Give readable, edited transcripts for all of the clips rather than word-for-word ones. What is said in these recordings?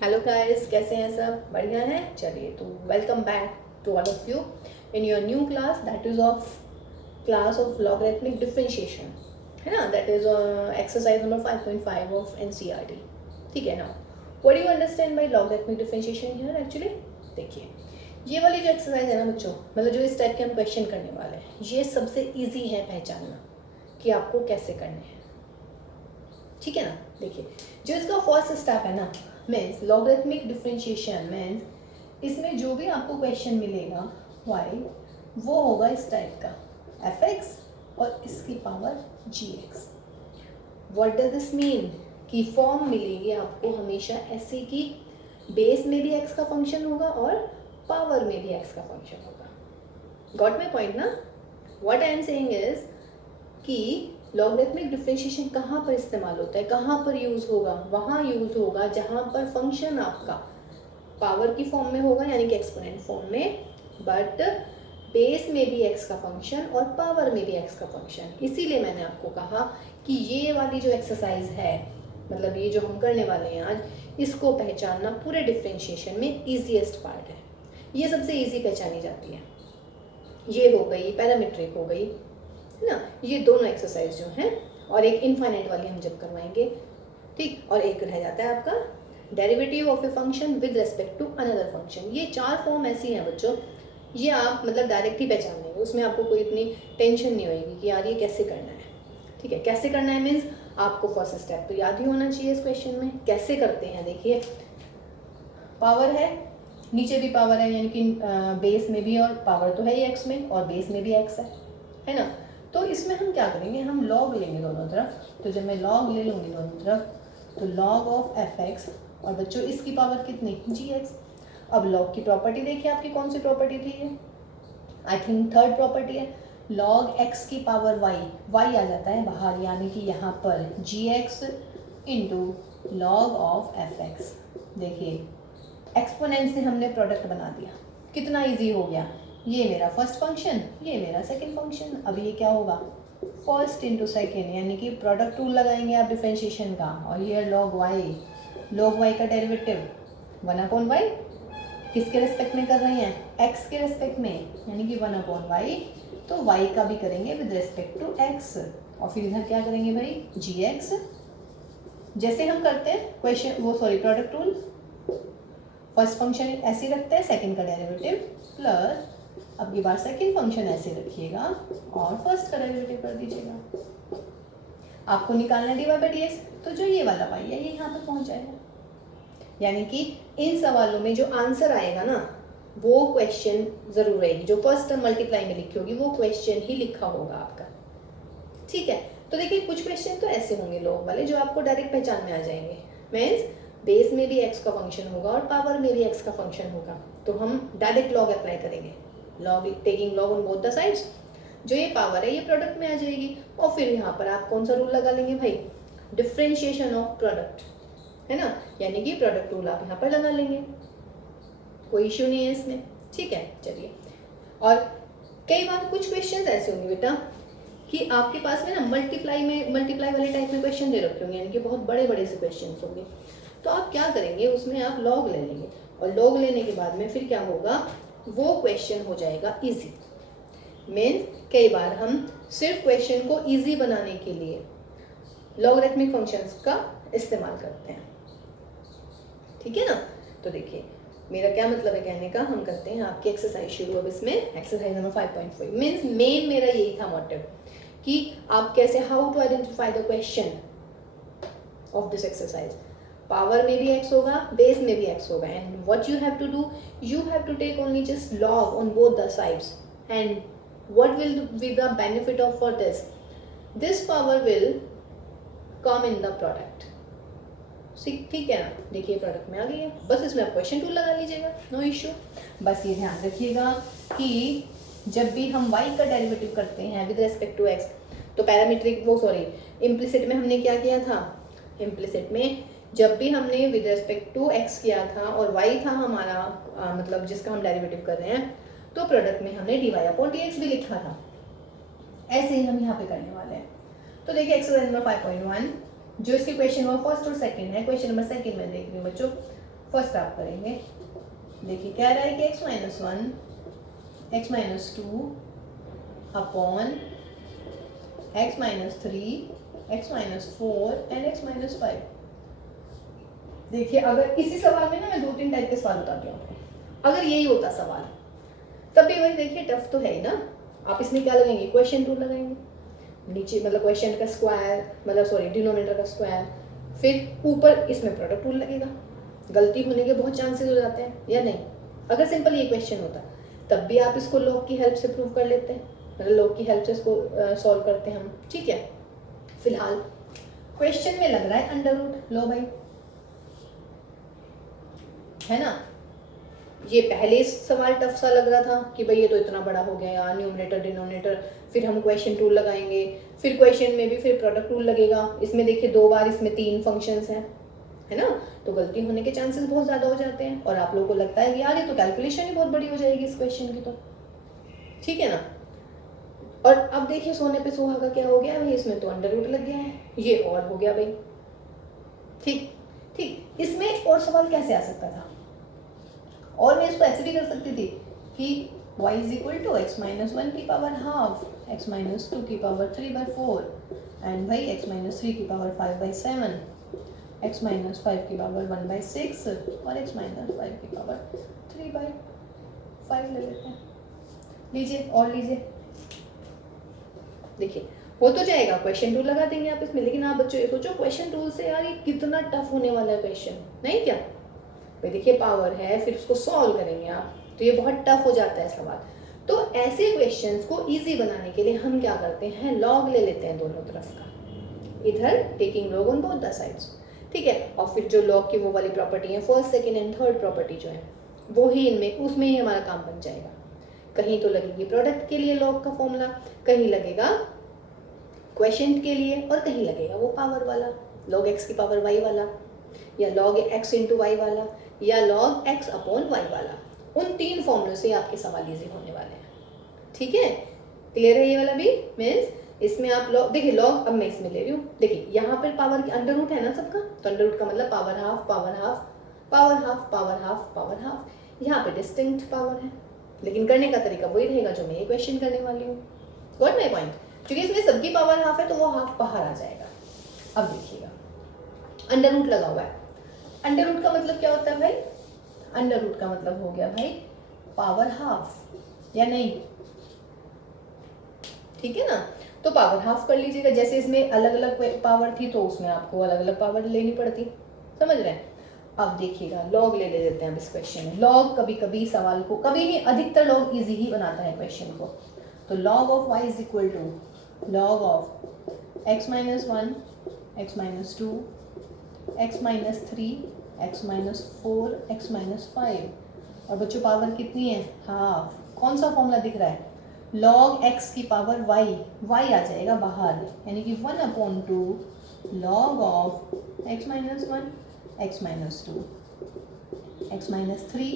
Hello guys, कैसे हैं सब? बढ़िया हैं। चलिए, तो welcome back to all of you in your new class, that is of class of logarithmic differentiation, है ना? That is exercise number 5.5 of NCERT. ठीक है ना? What do you understand by logarithmic differentiation here? Actually देखिए, ये वाली जो exercise है ना बच्चों, मतलब जो इस टाइप के हम क्वेश्चन करने वाले हैं, ये सबसे ईजी है पहचानना कि आपको कैसे करने हैं। ठीक है ना? देखिए, जो इसका फर्स्ट स्टेप है ना, मीन्स लॉगरिथमिक डिफरेंशिएशन मीन्स इसमें जो भी आपको क्वेश्चन मिलेगा वाई, वो होगा इस टाइप का एफ एक्स और इसकी power g x. What does this mean? कि फॉर्म मिलेगी आपको हमेशा ऐसे कि बेस में भी एक्स का फंक्शन होगा और पावर में भी एक्स का फंक्शन होगा। गॉट माई पॉइंट ना? What I am saying is कि लॉगरिथमिक डिफरेंशिएशन कहाँ पर इस्तेमाल होता है, कहाँ पर यूज़ होगा? वहाँ यूज़ होगा जहाँ पर फंक्शन आपका पावर की फॉर्म में होगा, यानी कि एक्सपोनेंट फॉर्म में, बट बेस में भी एक्स का फंक्शन और पावर में भी एक्स का फंक्शन। इसीलिए मैंने आपको कहा कि ये वाली जो एक्सरसाइज है, मतलब ये जो हम करने वाले हैं आज, इसको पहचानना पूरे डिफरेंशिएशन में ईजीएस्ट पार्ट है। ये सबसे ईजी पहचानी जाती है। ये हो गई पैरामीट्रिक, हो गई, है ना? ये दोनों एक्सरसाइज जो हैं, और एक इनफाइनाइट वाली हम जब करवाएंगे, ठीक। और एक रह जाता है आपका derivative of a function with respect to another function. ये चार फॉर्म ऐसी हैं बच्चों, ये आप मतलब डायरेक्ट ही पहचान लेंगे, उसमें आपको कोई इतनी टेंशन नहीं होगी कि यार ये कैसे करना है। ठीक है, कैसे करना है मीन्स आपको फर्स्ट स्टेप तो याद ही होना चाहिए इस क्वेश्चन में। कैसे करते हैं, देखिए, पावर है, नीचे भी पावर है, यानी कि बेस में भी, और पावर तो है ही एक्स में, और बेस में भी एक्स है ना? तो इसमें हम क्या करेंगे, हम लॉग लेंगे दोनों तरफ। तो जब मैं लॉग ले लूँगी दोनों तरफ, तो लॉग ऑफ एफ एक्स, और बच्चों इसकी पावर कितनी, जी एक्स। अब लॉग की प्रॉपर्टी देखिए आपकी कौन सी प्रॉपर्टी थी ये? आई थिंक थर्ड प्रॉपर्टी है। लॉग एक्स की पावर वाई, वाई आ जाता है बाहर, यानी कि यहाँ पर g x into log of f x. देखिए, एक्सपोनेंट से हमने प्रोडक्ट बना दिया, कितना इजी हो गया। ये मेरा फर्स्ट फंक्शन, ये मेरा सेकंड फंक्शन। अब ये क्या होगा, फर्स्ट इंटू सेकेंड, यानी कि प्रोडक्ट रूल लगाएंगे आप डिफरेंशिएशन का। और ये लॉग वाई का डेरिवेटिव 1/y, किसके रेस्पेक्ट में कर रहे हैं, x के रेस्पेक्ट में, यानी कि 1/y। तो y का भी करेंगे विद रेस्पेक्ट टू x, और फिर इधर क्या करेंगे भाई, gx। जैसे हम करते हैं क्वेश्चन, वो sorry product rule, first function ऐसे रखते हैं, सेकंड का डेरिवेटिव प्लस, अब की बार सेकंड फंक्शन ऐसे रखिएगा और फर्स्ट का डेरिवेटिव कर दीजिएगा। आपको निकालना d y by d x, तो जो ये वाला वाई है ये यहाँ पर पहुँच जाएगा। यानी कि इन सवालों में जो आंसर आएगा ना, वो क्वेश्चन जरूर रहेगी, जो फर्स्ट टर्म मल्टीप्लाई में लिखी होगी वो क्वेश्चन ही लिखा होगा आपका। ठीक है, तो देखिए कुछ क्वेश्चन तो ऐसे होंगे लॉग वाले जो आपको डायरेक्ट पहचान में आ जाएंगे। मीन्स बेस में भी एक्स का फंक्शन होगा और पावर में भी एक्स का फंक्शन होगा, तो हम डायरेक्ट लॉग अप्लाई करेंगे, log taking log on both the sides. जो ये पावर है ये प्रोडक्ट में आ जाएगी, और फिर यहाँ पर आप कौन सा रूल लगा लेंगे भाई, डिफरेंशिएशन ऑफ प्रोडक्ट, है ना? यानी कि प्रोडक्ट रूल आप यहाँ पर लगा लेंगे, कोई इश्यू नहीं है इसमें। ठीक है, चलिए। और कई बार कुछ क्वेश्चंस ऐसे होंगे बेटा कि आपके पास में ना मल्टीप्लाई वाले टाइप में क्वेश्चन दे रखे होंगे, यानी कि बहुत बड़े बड़े से क्वेश्चन होंगे। तो आप क्या करेंगे, उसमें आप लॉग ले लेंगे, और लॉग लेने के बाद में फिर क्या होगा, वो क्वेश्चन हो जाएगा इजी। मीन्स कई बार हम सिर्फ क्वेश्चन को इजी बनाने के लिए लॉगरिथमिक फंक्शंस का इस्तेमाल करते हैं। ठीक है ना? तो देखिए मेरा क्या मतलब है कहने का, हम करते हैं आपकी एक्सरसाइज शुरू। अब इसमें एक्सरसाइज नंबर 5.5 मीन्स मेन मेरा यही था मोटिव कि आप कैसे, how to identify the question of this exercise. Power में भी एक्स होगा, बेस में भी एक्स होगा, and what you have to do, you have to take only just log on both the sides, and what will be the benefit of for this, this power will come in the product. ठीक है ना? देखिए product में आ गई है, बस इसमें आप क्वेश्चन टूल लगा लीजिएगा, नो इश्यू। बस ये ध्यान रखिएगा कि जब भी हम y का डेरिवेटिव करते हैं विद रेस्पेक्ट टू x, तो पैरामीट्रिक वो सॉरी इम्प्लिसिट में हमने क्या किया था, इम्प्लिसिट में जब भी हमने विद रेस्पेक्ट टू x किया था और y था हमारा मतलब जिसका हम डेरिवेटिव कर रहे हैं, तो प्रोडक्ट में हमने dy अपॉन dx भी लिखा था। ऐसे ही हम यहाँ पे करने वाले हैं। तो देखिए एक्सरसाइज नंबर 5.1, जो इसके क्वेश्चन नंबर फर्स्ट और सेकंड है, क्वेश्चन नंबर सेकंड में देख रही हूँ बच्चों। फर्स्ट आप करेंगे, देखिए क्या रहा है कि x minus 1, x minus 2 upon x minus 3, x minus 4 and x minus 5। देखिए अगर इसी सवाल में ना मैं 2-3 टाइप के सवाल बताती हूँ आपको। अगर यही होता सवाल तब भी वही देखिए टफ तो है ही ना। आप इसमें क्या लगाएंगे, क्वेश्चन टूल लगाएंगे, नीचे मतलब क्वेश्चन का स्क्वायर, मतलब सॉरी डिनोमिनेटर का स्क्वायर, फिर ऊपर इसमें प्रोडक्ट टूल लगेगा। गलती होने के बहुत चांसेस हो जाते हैं या नहीं। अगर सिंपल ये क्वेश्चन होता तब भी आप इसको लॉग की हेल्प से प्रूव कर लेते हैं, मतलब लॉग की हेल्प से इसको सॉल्व करते हैं हम, ठीक है। फिलहाल क्वेश्चन में लग रहा है अंडर रूट, लो भाई, है ना। ये पहले सवाल टफ सा लग रहा था कि भाई ये तो इतना बड़ा हो गया यार, न्यूमरेटर डिनोमिनेटर, फिर हम क्वेश्चन टूल लगाएंगे, फिर क्वेश्चन में भी फिर प्रोडक्ट टूल लगेगा। इसमें देखिए 2 बार इसमें 3 फंक्शंस हैं, है ना, तो गलती होने के चांसेस बहुत ज़्यादा हो जाते हैं और आप लोगों को लगता है कि यार ये तो कैलकुलेशन ही बहुत बड़ी हो जाएगी इस क्वेश्चन की, तो ठीक है ना। और अब देखिए सोने पे सुहागा क्या हो गया भाई, इसमें तो अंडर रूट लग गया है, ये और हो गया भाई, ठीक ठीक। इसमें और सवाल कैसे आ सकता था, और मैं इसको ऐसे भी कर सकती थी कि y is equal to x minus 1 की पावर हाफ, एक्स माइनस 2 की पावर 3/4 एंड भाई एक्स माइनस 3 की पावर 5/7, एक्स माइनस 5 की पावर 1/6 और एक्स माइनस 5 की पावर 3/5 ले लेते हैं। लीजिए और लीजिए, देखिए हो तो जाएगा, क्वेश्चन टूल लगा देंगे आप इसमें। लेकिन आप बच्चों ये सोचो क्वेश्चन टूल से यार ये कितना टफ होने वाला है क्वेश्चन, नहीं क्या भाई। देखिए पावर है, फिर उसको सॉल्व करेंगे आप, तो ये बहुत टफ हो जाता है सवाल। तो ऐसे क्वेश्चंस को इजी बनाने के लिए हम क्या करते हैं, लॉग ले लेते हैं दोनों तरफ का, इधर taking log on both the sides, ठीक है। और फिर जो लॉग की वो वाली प्रॉपर्टी है, first second and third property जो है वो ही इनमें, उसमें ही हमारा काम बन जाएगा। कहीं तो लगेगी प्रोडक्ट के लिए लॉग का फॉर्मूला, कहीं लगेगा क्वेश्चन के लिए, और कहीं लगेगा वो पावर वाला, लॉग एक्स की पावर वाई वाला, या लॉग एक्स इंटू वाई वाला, या लॉग एक्स अपॉन वाई वाला। उन 3 फॉर्मूलों से आपके सवाल इजी होने वाले हैं, ठीक है। क्लियर है ये वाला भी, मीन्स इसमें आप लॉग, देखिए लॉग अब मैं इसमें ले रही हूँ, देखिए यहाँ पर पावर की अंडर रूट है ना सबका, तो अंडर रूट का मतलब power half power half power half power half power half. यहाँ पे डिस्टिंक्ट पावर है, लेकिन करने का तरीका वही रहेगा जो मैं ये क्वेश्चन करने वाली हूँ। गॉट माय पॉइंट, क्योंकि इसमें सबकी पावर हाफ है तो वो हाफ बाहर आ जाएगा। अब देखिएगा अंडर रूट लगा हुआ है, अंडर रूट का मतलब क्या होता है भाई, अंडर रूट का मतलब हो गया भाई पावर हाफ, या नहीं, ठीक है ना। तो पावर हाफ कर लीजिएगा, जैसे इसमें अलग अलग पावर थी तो उसमें आपको अलग अलग पावर लेनी पड़ती, समझ रहे हैं। अब देखिएगा लॉग ले लेते हैं अब इस क्वेश्चन में। लॉग कभी कभी सवाल को, कभी नहीं अधिकतर लॉग इजी ही बनाता है क्वेश्चन को। तो log of y is equal to log of x minus 1, x minus 2, x minus 3, x minus 4, x minus 5। और बच्चों पावर कितनी है, हाफ। कौन सा फॉर्मूला दिख रहा है, log x की पावर y, y आ जाएगा बाहर, यानी कि 1/2 log of x minus 1, x minus 2, x minus 3,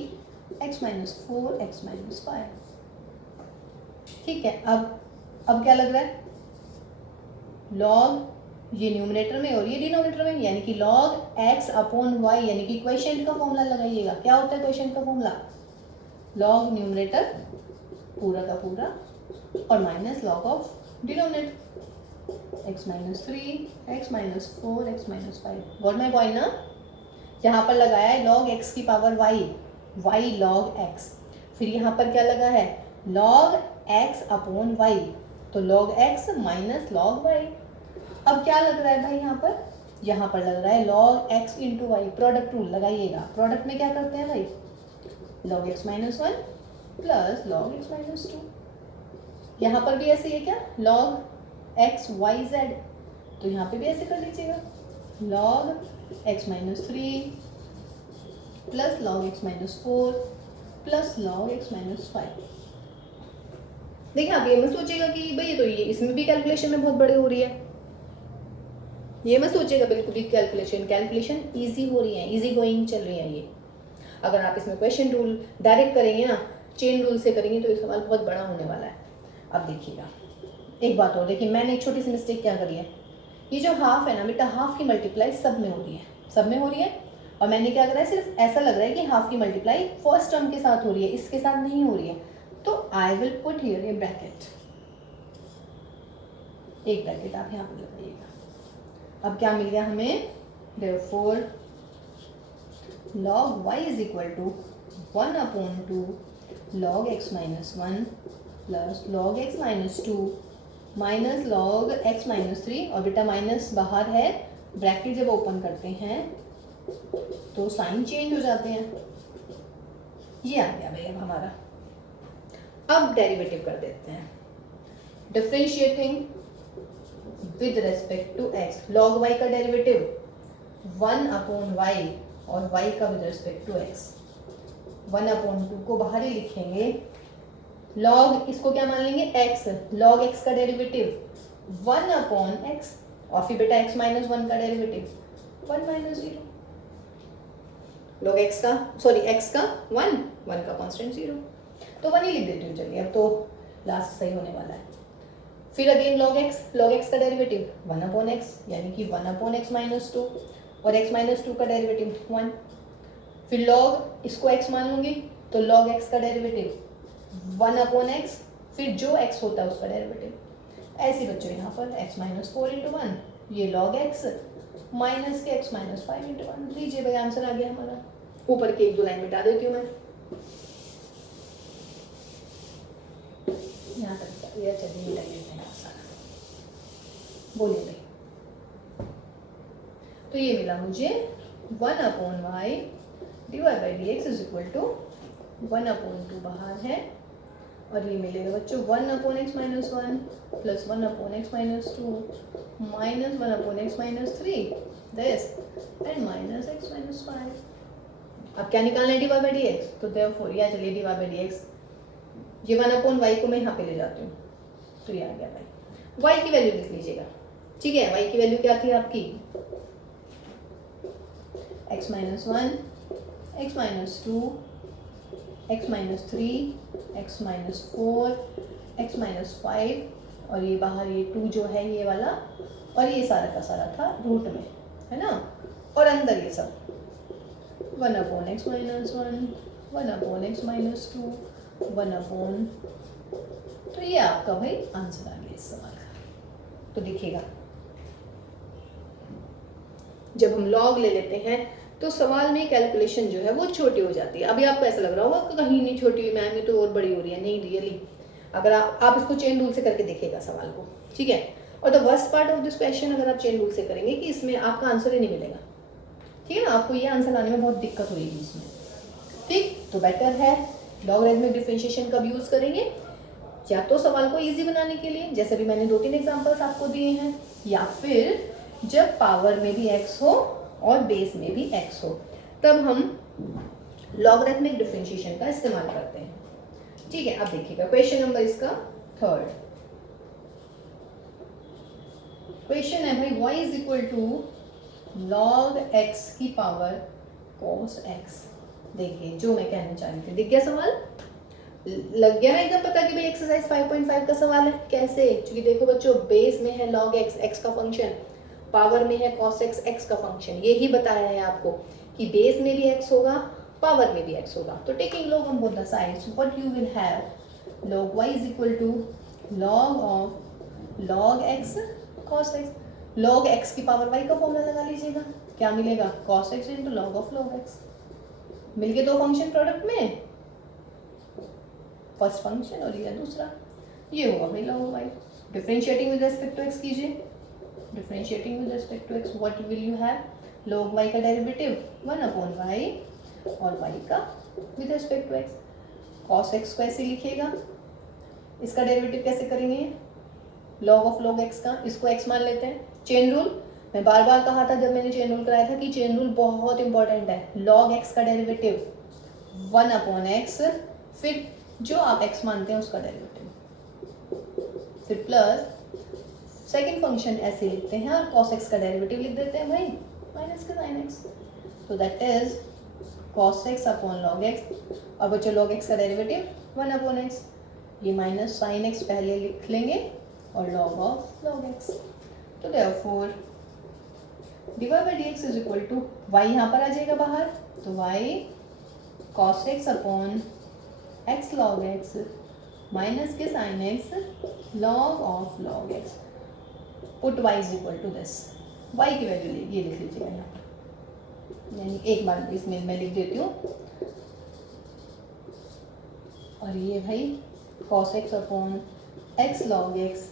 x minus 4, x minus 5। ठीक है। अब क्या लग रहा है, log ये न्यूमरेटर में और ये डिनोमिनेटर में, यानी कि log x अपॉन y, यानी कि क्वेश्चन का फॉर्मूला लगाइएगा। क्या होता है क्वेश्चन का फॉर्मूला, log न्यूमरेटर पूरा का पूरा और minus log of denominator, x minus 3, x minus 4, x minus 5। Got my point ना। यहाँ पर लगाया है log x की power y, y log x, फिर यहाँ पर क्या लगा है log x अपॉन y, तो log x minus log y। अब क्या लग रहा है भाई यहाँ पर लग रहा है log x into y, product rule लगाइएगा। प्रोडक्ट में क्या करते हैं भाई, log x minus 1 plus log x minus 2। यहाँ पर भी ऐसे ही है क्या, log x y z, तो यहाँ पे भी ऐसे कर लीजिएगा, log x minus 3 plus log x minus 4 plus log x minus 5। देखिए आप ये मत सोचिएगा कि भाई ये तो ये इसमें भी कैलकुलेशन में बहुत बड़े हो रही है, ये मत सोचिएगा बिल्कुल भी कैलकुलेशन इजी हो रही है, इजी गोइंग चल रही है ये। अगर आप इसमें क्वेश्चन रूल डायरेक्ट करेंगे ना, चेन रूल से करेंगे, तो ये सवाल बहुत बड़ा होने वाला है। अब देखिएगा एक बात और, देखिए मैंने एक छोटी सी मिस्टेक क्या करी है, ये जो हाफ है ना बेटा, हाफ की मल्टीप्लाई सब में हो रही है, सब में हो रही है, और मैंने क्या करा है, सिर्फ ऐसा लग रहा है कि हाफ की मल्टीप्लाई फर्स्ट टर्म के साथ हो रही है, इसके साथ नहीं हो रही है, तो I will put here A bracket, एक ब्रैकेट आप यहाँ पर लगाइएगा। अब क्या मिल गया हमें, therefore log y is equal to 1/2 log x minus 1 plus log x minus 2 minus log x minus 3, और बेटा माइनस बाहर है, ब्रैकेट जब ओपन करते हैं तो साइन चेंज हो जाते हैं। ये आ गया भैया हमारा। अब डेरिवेटिव कर देते हैं, differentiating with respect to x, log y का डेरिवेटिव 1/y और y का विद रेस्पेक्ट टू x, 1/2 को बाहर ही लिखेंगे, log इसको क्या मान लेंगे x, log x का डेरिवेटिव 1/x, और फिर बेटा x माइनस 1 का डेरिवेटिव 1 माइनस 0, log x का सॉरी x का 1 का कांस्टेंट 0, तो 1 ही लिख देती हूँ। चलिए अब तो लास्ट सही होने वाला है। फिर अगेन log x का डेरिवेटिव 1/x, यानी कि 1/x माइनस 2, और x माइनस 2 का डेरिवेटिव 1, फिर log इसको x मान लूँगी तो log x का डेरिवेटिव 1/x, फिर जो x होता है उसका डेरिवेटिव। ऐसे बच्चों यहाँ पर x माइनस 4 इंटू 1, ये log x माइनस के x माइनस 5 इंटू 1। लीजिए भाई आंसर आ गया हमारा। ऊपर के एक दो लाइन मिटा देती हूँ मैं, यहाँ तक ये चलिए मिटा देते हैं सारा। बोलिए भाई, तो ये मिला मुझे 1/y divide by d x is equal to 1/2 बाहर है, और ये मिलेगा बच्चों 1/x minus 1 plus 1/x minus 2 minus 1/x minus 3 this and minus x minus 5। अब क्या निकालना है, डिवाइड बाई डी एक्स, तो देयरफॉर या चलिए डिवाइड बाई डी एक्स, ये 1/y को मैं यहाँ पे ले जाती हूँ, तो ये आ गया भाई। y की वैल्यू लिख लीजिएगा, ठीक है। y की वैल्यू क्या थी आपकी, x minus 1, x minus 2, x minus 3, x minus 4, x minus 5, और ये बाहर ये 2 जो है ये वाला, और ये सारा का सारा था रूट में, है ना, और अंदर ये सब 1/x माइनस 1, 1/x माइनस 2, 1/, तो ये आपका भाई आंसर आ गया इस सवाल का। तो देखिएगा जब हम लॉग ले लेते हैं तो सवाल में कैलकुलेशन जो है वो छोटी हो जाती है। अभी आपको ऐसा लग रहा होगा कि कहीं नहीं छोटी हुई मैम, ये तो और बड़ी हो रही है, नहीं रियली। अगर आप इसको चेन रूल से करके देखिएगा सवाल को, ठीक है। और the worst part of this question अगर आप चेन रूल से करेंगे कि इसमें आपका आंसर ही नहीं मिलेगा, ठीक है ना, आपको ये आंसर लाने में बहुत दिक्कत होगी इसमें, ठीक। तो बेटर है लॉगरिथमिक डिफरेंशिएशन कब यूज करेंगे, या तो सवाल को इजी बनाने के लिए, जैसे भी मैंने 2-3 एग्जांपल्स आपको दिए हैं, या फिर जब पावर में भी x हो और बेस में भी x हो, तब हम लॉगरिथमिक डिफरेंशिएशन का इस्तेमाल करते हैं, ठीक है। अब देखिएगा क्वेश्चन नंबर इसका 3rd क्वेश्चन है भाई, y is equal to log x की पावर cos x। देखिए जो मैं कहना चाह रही थी, दिख गया सवाल, लग गया ना एकदम पता कि भाई एक्सरसाइज 5.5 का सवाल है। कैसे, क्योंकि देखो बच्चों बेस में है log x, x का फंक्शन, पावर में है cos x, x का फंक्शन। यही बताया है आपको कि बेस में भी x होगा, पावर में भी x होगा। तो taking log on both the sides, what you will have, log y is equal to log of log x cos x। log x की पावर y का फॉर्मूला लगा लीजिएगा, क्या मिलेगा, cos x into log of log x। मिल गए दो function product में, फर्स्ट फंक्शन और ये दूसरा, ये होगा भाई log y। Differentiating with respect to x कीजिए, differentiating with respect to x what will you have, log y का डेरिवेटिव 1/y और y का with respect to x। cos x को ऐसे लिखिएगा, इसका डेरिवेटिव कैसे करेंगे, log ऑफ log x का, इसको x मान लेते हैं। चेन रूल, मैं बार बार कहा था जब मैंने चेन रूल कराया था कि चेन रूल बहुत इंपॉर्टेंट है। log x का डेरिवेटिव 1/x, फिर जो आप x मानते हैं उसका डेरिवेटिव, फिर प्लस सेकंड फंक्शन ऐसे लिखते हैं और cos x का डेरिवेटिव लिख देते हैं भाई माइनस का sin x, तो that is cos x upon log x। और बच्चों log x का डेरिवेटिव 1/x, ये माइनस sin x पहले लिख लेंगे और log ऑफ log x। तो therefore divide by d x is equal to y यहाँ पर आ जाएगा बाहर, तो y cos x upon x log x minus के sine x log of log x, put y is equal to this, y की value ये लिख लीजिएगा यहाँ पर, यानी एक बार इसमें मैं लिख देती हूँ, और ये भाई cos x upon x log x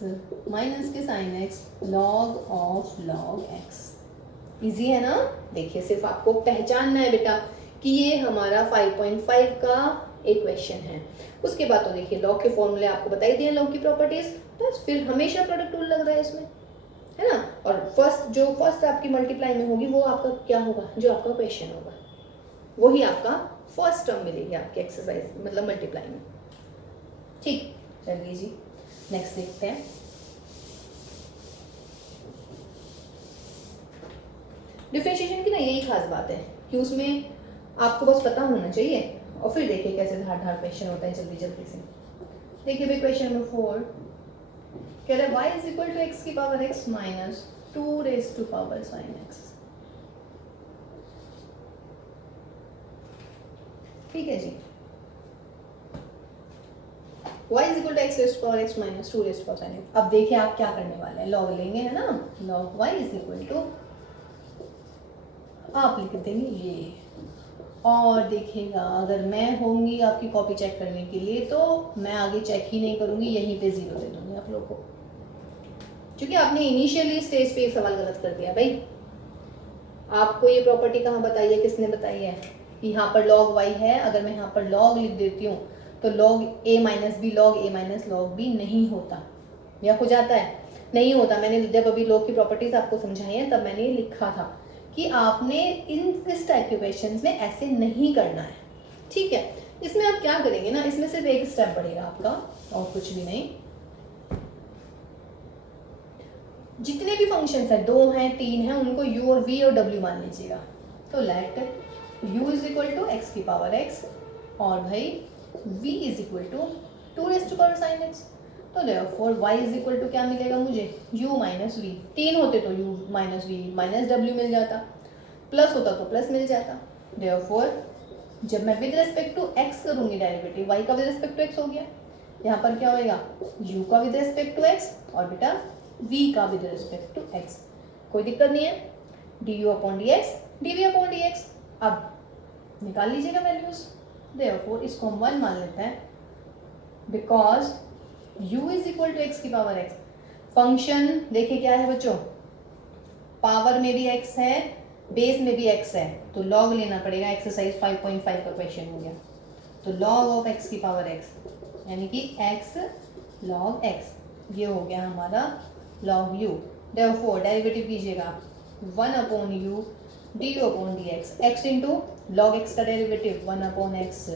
minus के sine x log of log x. Easy है ना? देखिए सिर्फ आपको पहचानना है बेटा कि ये हमारा 5.5 का एक क्वेश्चन है। उसके बाद तो देखिए लॉग के फॉर्मूले आपको बताई दिए, लॉग की प्रॉपर्टीज, बस फिर हमेशा प्रोडक्ट रूल लग रहा है इसमें, है ना। और फर्स्ट आपकी मल्टीप्लाई में होगी वो आपका क्या होगा, जो आपका क्वेश्चन होगा वही आपका फर्स्ट टर्म मिलेगी आपकी एक्सरसाइज मतलब मल्टीप्लाई में। ठीक, चलिए जी नेक्स्ट देखते हैं। डिफरेंशिएशन की ना यही खास बात है कि उसमें आपको बस पता होना चाहिए, और फिर देखिए कैसे धार धार क्वेश्चन होता है जल्दी जल्दी से। देखिए भाई क्वेश्चन नंबर 4 कह रहा है y is equal to x की power x minus 2 raise to power sine x। ठीक है जी, y is equal to x raise to power x minus 2 raise to power sine x। अब देखिए आप क्या करने वाले हैं, लॉग लेंगे, है ना, log y is equal to आप लिख देंगे ये, और देखिएगा अगर मैं होंगी आपकी कॉपी चेक करने के लिए तो मैं आगे चेक ही नहीं करूंगी, यहीं पे 0 दे दूंगी आप लोगों को, क्योंकि आपने इनिशियली स्टेज पे एक सवाल गलत कर दिया भाई। आपको ये प्रॉपर्टी कहाँ बताई है, किसने बताई है? यहाँ पर लॉग y है, अगर मैं यहाँ पर लॉग लिख देती हूँ तो log a minus b log a minus log b नहीं होता, या हो जाता है? नहीं होता। मैंने जब अभी लॉग की प्रॉपर्टीज आपको समझाई है तब मैंने लिखा था कि आपने इस टाइप के क्वेश्चंस में ऐसे नहीं करना है, ठीक है। इसमें आप क्या करेंगे ना, इसमें सिर्फ एक स्टेप बढ़ेगा आपका और कुछ भी नहीं। जितने भी फंक्शंस हैं, 2 हैं 3 हैं, उनको u और v और w मान लीजिएगा। तो let u is equal to x की पावर x और भाई v is equal to 2 raise to power sine x। तो therefore y is equal to क्या मिलेगा मुझे, u माइनस वी। 3 होते तो u minus v minus w मिल जाता, प्लस होता तो प्लस मिल जाता। देयरफॉर जब मैं विद रिस्पेक्ट टू x करूंगी डेरिवेटिव, y का विद रिस्पेक्ट टू x हो गया, यहाँ पर क्या होएगा, u का विद रिस्पेक्ट टू x और बेटा v का विद रिस्पेक्ट टू x। कोई दिक्कत नहीं है, du upon dx dv upon dx। अब निकाल लीजिएगा वैल्यूज। देयरफॉर इसको हम 1 मान लेते हैं, because u is equal to x की पावर x। फंक्शन देखिए क्या है बच्चों, पावर में भी x है, बेस में भी x है, तो लॉग लेना पड़ेगा। एक्सरसाइज 5.5 का क्वेश्चन हो गया, तो log ऑफ x की पावर x यानी कि x log x, ये हो गया हमारा log u। देयरफॉर डेरिवेटिव कीजिएगा 1 upon u du upon dx, x into log x का डेरिवेटिव 1 अपॉन एक्स,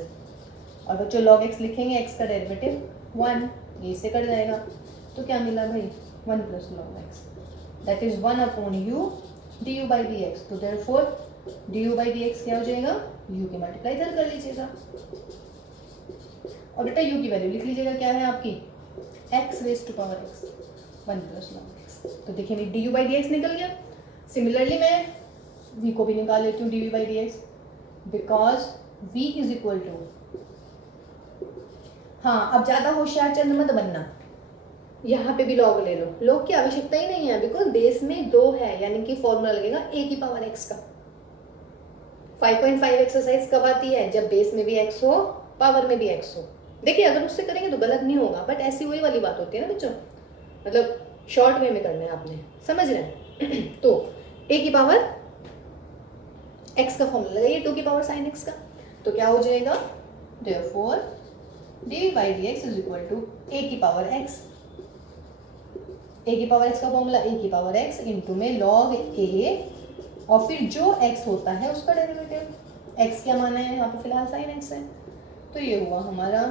और बच्चों log x लिखेंगे, x का डेरिवेटिव 1, ये से कट जाएगा, तो क्या मिला भाई 1 plus log x, that is 1 upon u du by d x. तो therefore du by d x क्या हो जाएगा, u की मल्टीप्लाई इधर कर लीजिएगा, और बेटा u की वैल्यू लिख लीजिएगा, क्या है आपकी x raise to power x 1 plus log x. तो देखिए मेरी du बाई डी एक्स निकल गया। सिमिलरली मैं v को भी निकाल लेती हूँ dv by d x, because v is equal to, हाँ अब ज़्यादा होशियार चंद मत बनना, यहाँ पे भी लॉग ले लो, लॉग की आवश्यकता ही नहीं है, बिकॉज बेस में 2 है, यानी कि फॉर्मूला लगेगा a की पावर x का। 5.5 एक्सरसाइज कब आती है, जब बेस में भी x हो पावर में भी x हो। देखिए अगर उससे करेंगे तो गलत नहीं होगा, बट ऐसी वही वाली बात होती है ना बच्चों, मतलब शॉर्ट वे में करना है आपने, समझ रहे हैं। तो a की पावर x का फॉर्मूला लगाइए 2 की पावर साइन x का, तो क्या हो जाएगा, therefore d by d x is equal to a की पावर x। a की पावर x का फॉर्मूला a की पावर x इंटू में log a, और फिर जो x होता है उसका डेरिवेटिव, x क्या माना है यहाँ पे फिलहाल साइन x है, तो ये हुआ हमारा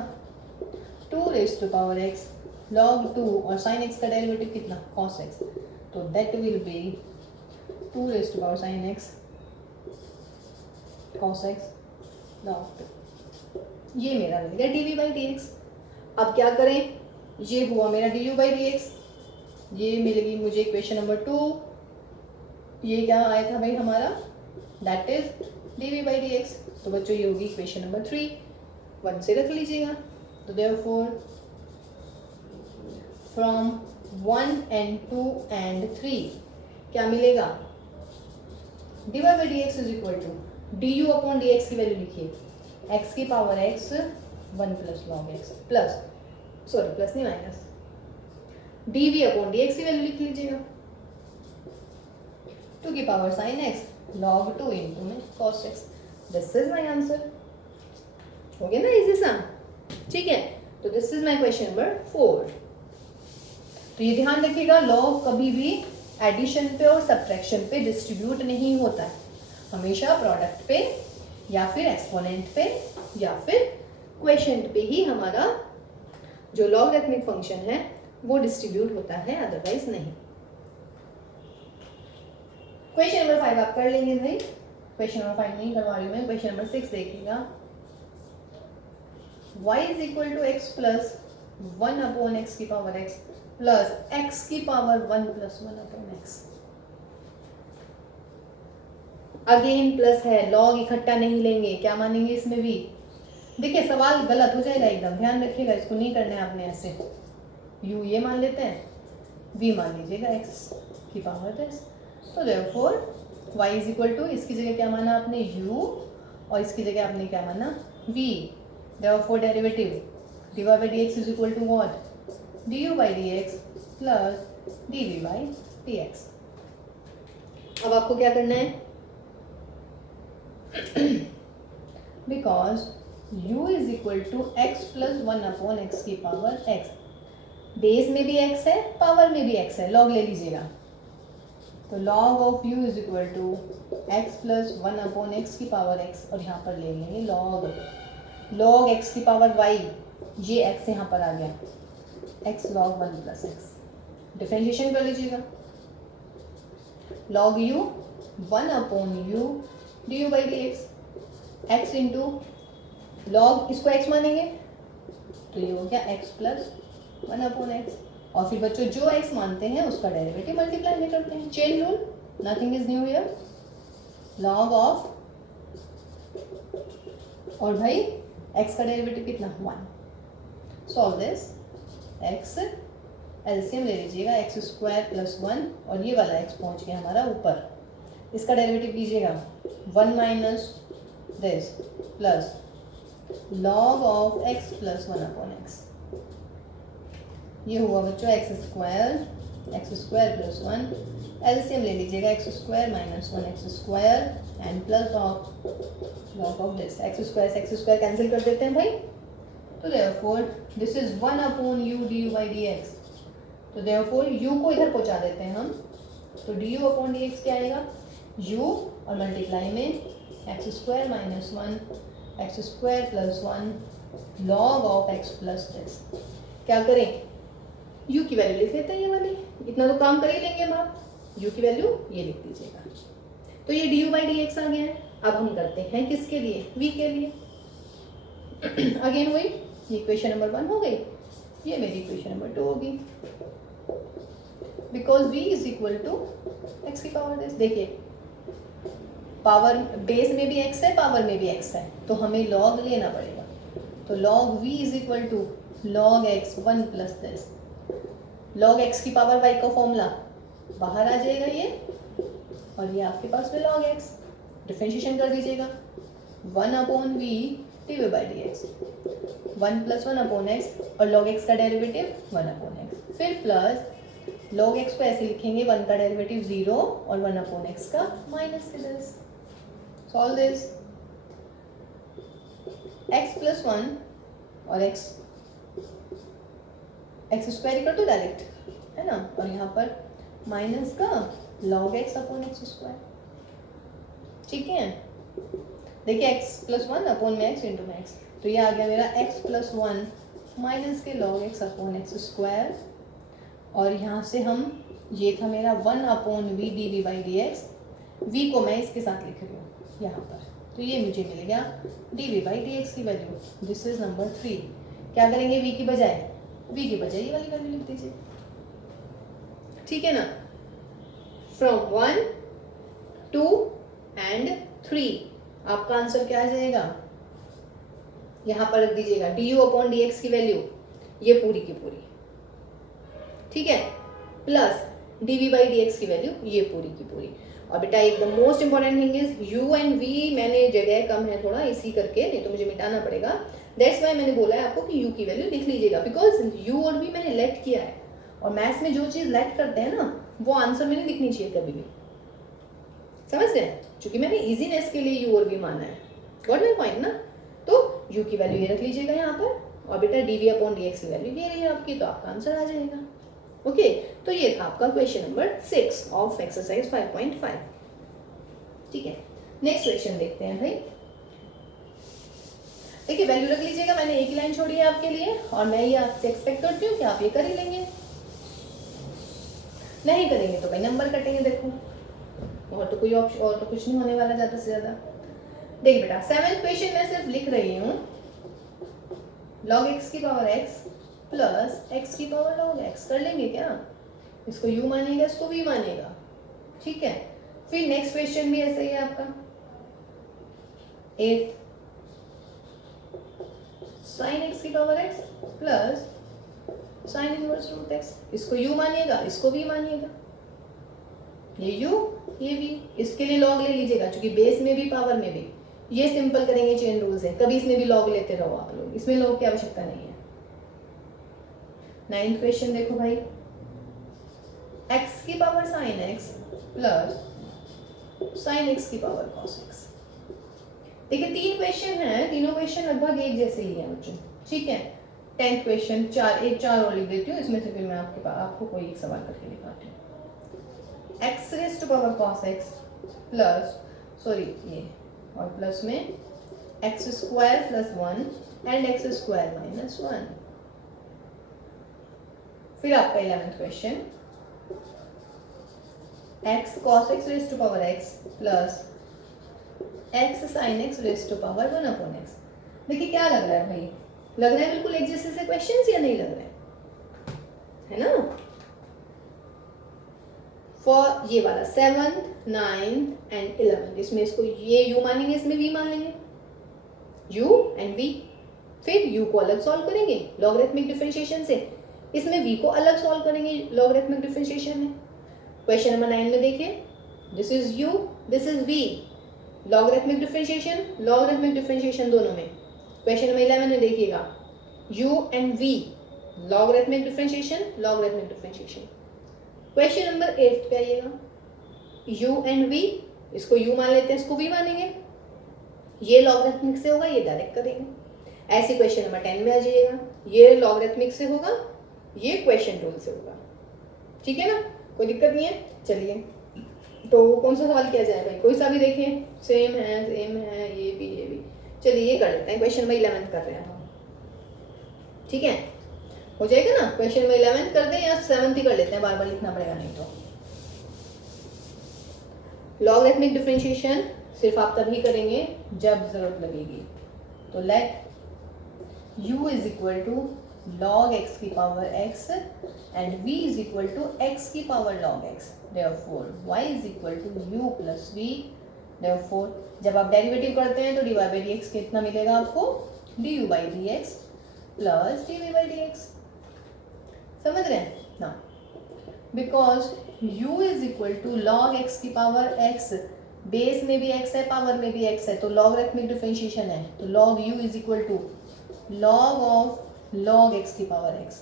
2 raise to power x log 2, और साइन x का डेरिवेटिव कितना cos x, तो that will be 2 raise to power sine x cos x log 2। ये मेरा मिल गया dv बाई डी एक्स। अब क्या करें, ये हुआ मेरा du बाई डी एक्स, ये मिलेगी मुझे इक्वेशन नंबर 2, ये क्या आया था भाई हमारा, that is dv by dx। तो बच्चों ये होगी इक्वेशन नंबर 3, 1 से रख लीजिएगा। तो देयरफॉर फ्रॉम 1 and 2 and 3 क्या मिलेगा, dy by dx is equal to du upon dx की वैल्यू लिखिए, x की power x 1 plus log x plus, sorry plus नहीं माइनस, dv अपॉन dx की वैल्यू लिख लीजिएगा 2 की power sine x log 2 into में cos x। This is my answer. हो गया ना इजी सा, ठीक है। तो this is my question number 4। तो ये ध्यान रखिएगा, लॉग कभी भी एडिशन पे और सब्ट्रैक्शन पे डिस्ट्रीब्यूट नहीं होता है, हमेशा प्रोडक्ट पे या फिर एक्सपोनेंट पे या फिर क्वोशिएंट पे ही हमारा जो लॉगरिथमिक फंक्शन है वो डिस्ट्रीब्यूट होता है, अदरवाइज नहीं। क्वेश्चन नंबर 5 आप कर लेंगे भाई, क्वेश्चन नंबर 5 नहीं करवा रही हूँ मैं, क्वेश्चन नंबर 6 देखिएगा। y is equal to x plus 1 upon x की पावर x प्लस x की power 1 plus 1 upon x। Again plus है, लॉग इकट्ठा नहीं लेंगे, क्या मानेंगे इसमें भी। देखिए सवाल गलत हो जाएगा एकदम, ध्यान रखिएगा, इसको नहीं करना है आपने ऐसे। u ये मान लेते हैं, v मान लीजिएगा x की पावर 10। तो therefore y is equal to, इसकी जगह क्या माना आपने u और इसकी जगह आपने क्या माना v। Therefore derivative dy by dx is equal to what, du by dx plus dv by dx। अब आपको क्या करना है, because u is equal to x plus 1 upon x की पावर x, बेस में भी x है पावर में भी x है, लॉग ले लीजिएगा। तो log of u is equal to x plus 1 upon x की पावर x, और यहाँ पर ले लेंगे log x की पावर y, ये x यहाँ पर आ गया, x log 1 plus x, differentiation कर लीजिएगा। log u 1 upon u du by dx, x into log, इसको x मानेंगे तो ये हो गया x प्लस 1 अपॉन एक्स, और फिर बच्चों जो x मानते हैं उसका डेरिवेटिव मल्टीप्लाई में करते हैं, chain rule, nothing is new here. Log of, और भाई x का डेरिवेटिव कितना 1। सॉल्व दिस, x एलसीएम ले लीजिएगा, एक्स स्क्वायर प्लस 1 और ये वाला x पहुंच गया हमारा ऊपर, इसका डेरिवेटिव कीजिएगा 1 minus this plus log of x plus 1 upon x, ये हुआ बच्चों एक्स स्क्वायर प्लस 1, एलसीएम ले लीजिएगा x square minus 1 x square and plus of log of this, x square से एक्स स्क्वायर कैंसिल कर देते हैं भाई। तो therefore this is 1 upon u du by dx, तो देयरफॉर u को इधर पहुंचा देते हैं हम, तो du अपॉन dx क्या आएगा, u और मल्टीप्लाई में x square minus 1 x square plus 1 log of x plus this. क्या करें, u की वैल्यू लिख लेते हैं, ये वाली, इतना तो काम कर ही लेंगे हम, आप u की वैल्यू ये लिख दीजिएगा। तो ये du by dx आ गया है। अब हम करते हैं किसके लिए, v के लिए। अगेन वही, ये इक्वेशन नंबर 1 हो गई, ये मेरी इक्वेशन नंबर 2 होगी, because v is equal to x की पावर दिस। देखिए पावर बेस में भी x है पावर में भी x है, तो हमें log लेना पड़ेगा। तो log v is equal to log x 1 plus this, log x की पावर y का फॉर्मूला बाहर आ जाएगा ये, और ये आपके पास में log x, डिफरेंशिएशन कर दीजिएगा 1 upon v D by d x, 1 plus 1 upon x, और log x का डेरिवेटिव 1 अपॉन एक्स, फिर प्लस log x को ऐसे लिखेंगे 1 का डेरिवेटिव 0 और 1 अपॉन एक्स का माइनस के this. Solve this, x plus 1 और x square equal to direct है ना, और यहाँ पर माइनस का log x upon x square, ठीक है। देखिए x प्लस 1 अपॉन में x इंटू में x, तो ये आ गया मेरा x प्लस 1 माइनस के log x upon x square, और यहाँ से हम, ये था मेरा 1 upon v d v by d x, v को मैं इसके साथ लिख रही हूँ यहाँ पर, तो ये मुझे मिल गया d v by d x की वैल्यू। This is number 3। क्या करेंगे, v की बजाय ये वाली वैल्यू लिख दीजिए, ठीक है ना। फ्रॉम 1 2 and 3, आपका आंसर क्या आ जाएगा, यहाँ पर रख दीजिएगा du अपॉन dx की वैल्यू ये पूरी की पूरी, ठीक है, प्लस dv बाई dx की वैल्यू ये पूरी की पूरी। और बेटा एक the most important thing is u and v, मैंने जगह कम है थोड़ा इसी करके, नहीं तो मुझे मिटाना पड़ेगा, दैट्स वाई मैंने बोला है आपको कि u की वैल्यू लिख लीजिएगा, बिकॉज u और v मैंने लेट किया है, और मैथ्स में जो चीज़ लेट करते हैं ना वो आंसर में नहीं दिखनी चाहिए कभी भी, समझ गए, क्योंकि मैंने इजीनेस के लिए u और v माना है, गॉट माय पॉइंट ना। तो u की वैल्यू ये रख लीजिएगा यहाँ पर, और बेटा dv अपॉन dx की वैल्यू ये रही है आपकी, तो आपका आंसर आ जाएगा। ओके तो ये था आपका क्वेश्चन नंबर 6 ऑफ एक्सरसाइज 5.5, ठीक है। नेक्स्ट क्वेश्चन देखते हैं भाई। देखिए वैल्यू रख लीजिएगा, मैंने एक ही लाइन छोड़ी है आपके लिए, और मैं ये आपसे एक्सपेक्ट करती हूँ कि आप ये कर ही लेंगे, नहीं करेंगे तो भाई नंबर कटेंगे, देखो और तो कोई ऑप्शन और तो कुछ नहीं होने वाला ज़्यादा से ज़्यादा। देखिए बेटा 7th क्वेश्चन में सिर्फ लिख रही हूँ log x की पावर x प्लस x की पावर log x, कर लेंगे क्या, इसको u मानेगा इसको v मानेगा, ठीक है। फिर नेक्स्ट क्वेश्चन भी ऐसा ही है आपका 8 sin x की power x plus sin inverse root x, इसको u मानिएगा इसको v मानिएगा, ये u ये v, इसके लिए log ले लीजिएगा क्योंकि बेस में भी पावर में भी, ये सिंपल करेंगे चेन रूल से, कभी इसमें भी log लेते रहो आप लोग, इसमें log की आवश्यकता नहीं है। 9th क्वेश्चन देखो भाई, x की power sin x plus sin x की पावर cos x। देखिए 3 क्वेश्चन हैं, तीनों क्वेश्चन लगभग एक जैसे ही हैं बच्चों, ठीक है। 10th क्वेश्चन चार और लिख देती हूँ, इसमें से फिर मैं आपको कोई एक सवाल करके दिखाती हूँ। x raise to power cos x plus sorry ये और प्लस में x square plus 1 and x square minus 1। फिर आपका 11th question x cos x raise to power x plus x sin x raise to power 1 upon x। देखिए क्या लग रहा है भाई, लग रहा है बिल्कुल एक जैसे से क्वेश्चंस या नहीं लग रहे है ना। फॉर ये वाला 7th 9th एंड 11th, इसमें इसको ये u मानेंगे इसमें v मान लेंगे, u एंड v, फिर u को अलग सॉल्व करेंगे लॉगरिथमिक डिफरेंशिएशन से, इसमें v को अलग सॉल्व करेंगे लॉगरिथमिक डिफरेंशिएशन में। क्वेश्चन नंबर 9 में देखिए, this is u this is v, logarithmic differentiation दोनों में। क्वेश्चन नंबर 11 में देखिएगा u and v, logarithmic differentiation. Question number 8 पे आइएगा, u एंड v, इसको u मान लेते हैं इसको v मानेंगे, ये लॉगरिथमिक से होगा ये डायरेक्ट करेंगे। ऐसे क्वेश्चन नंबर 10 में आ जाइएगा, ये लॉगरिथमिक से होगा ये क्वेश्चन रूल से होगा, ठीक है ना, कोई दिक्कत नहीं है। चलिए तो कौन सा सवाल किया जाए भाई, कोई सा भी देखें, सेम है ये भी। चलिए ये कर लेते हैं, क्वेश्चन नंबर 11 कर रहे हैं हम, ठीक है, हो जाएगा ना। क्वेश्चन नंबर 11 कर दें या 7th ही कर लेते हैं, बार बार लिखना पड़ेगा नहीं तो। लॉगरिथमिक डिफरेंशिएशन सिर्फ आप तभी करेंगे जब जरूरत लगेगी, तो let u is equal to log x की power x and v is equal to x की power log x, therefore y is equal to u plus v, therefore जब आप डेरिवेटिव करते हैं तो dy by dx कितना मिलेगा आपको, du by dx plus dv by dx, समझ रहे हैं ना, because u is equal to log x की पावर x, बेस में भी x है पावर में भी x है, तो लॉगरिथमिक डिफरेंशिएशन है, तो log u is equal to log of log x की power x,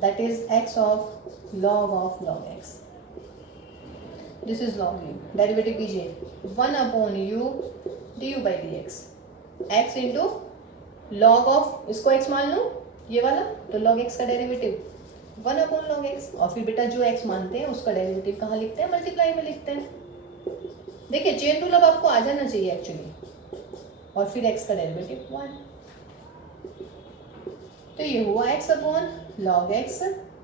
that is x of log x, this is log u, derivative कीजिए 1 upon u du by dx, x into log of, इसको x मान लो ये वाला, तो log x का derivative 1 upon log x, और फिर बेटा जो x मानते हैं उसका डेरिवेटिव कहाँ लिखते हैं, मल्टीप्लाई में लिखते हैं। देखिए चेन रूल अब आपको आ जाना चाहिए एक्चुअली, और फिर x का डेरिवेटिव 1, तो ये हुआ x अपॉन log x,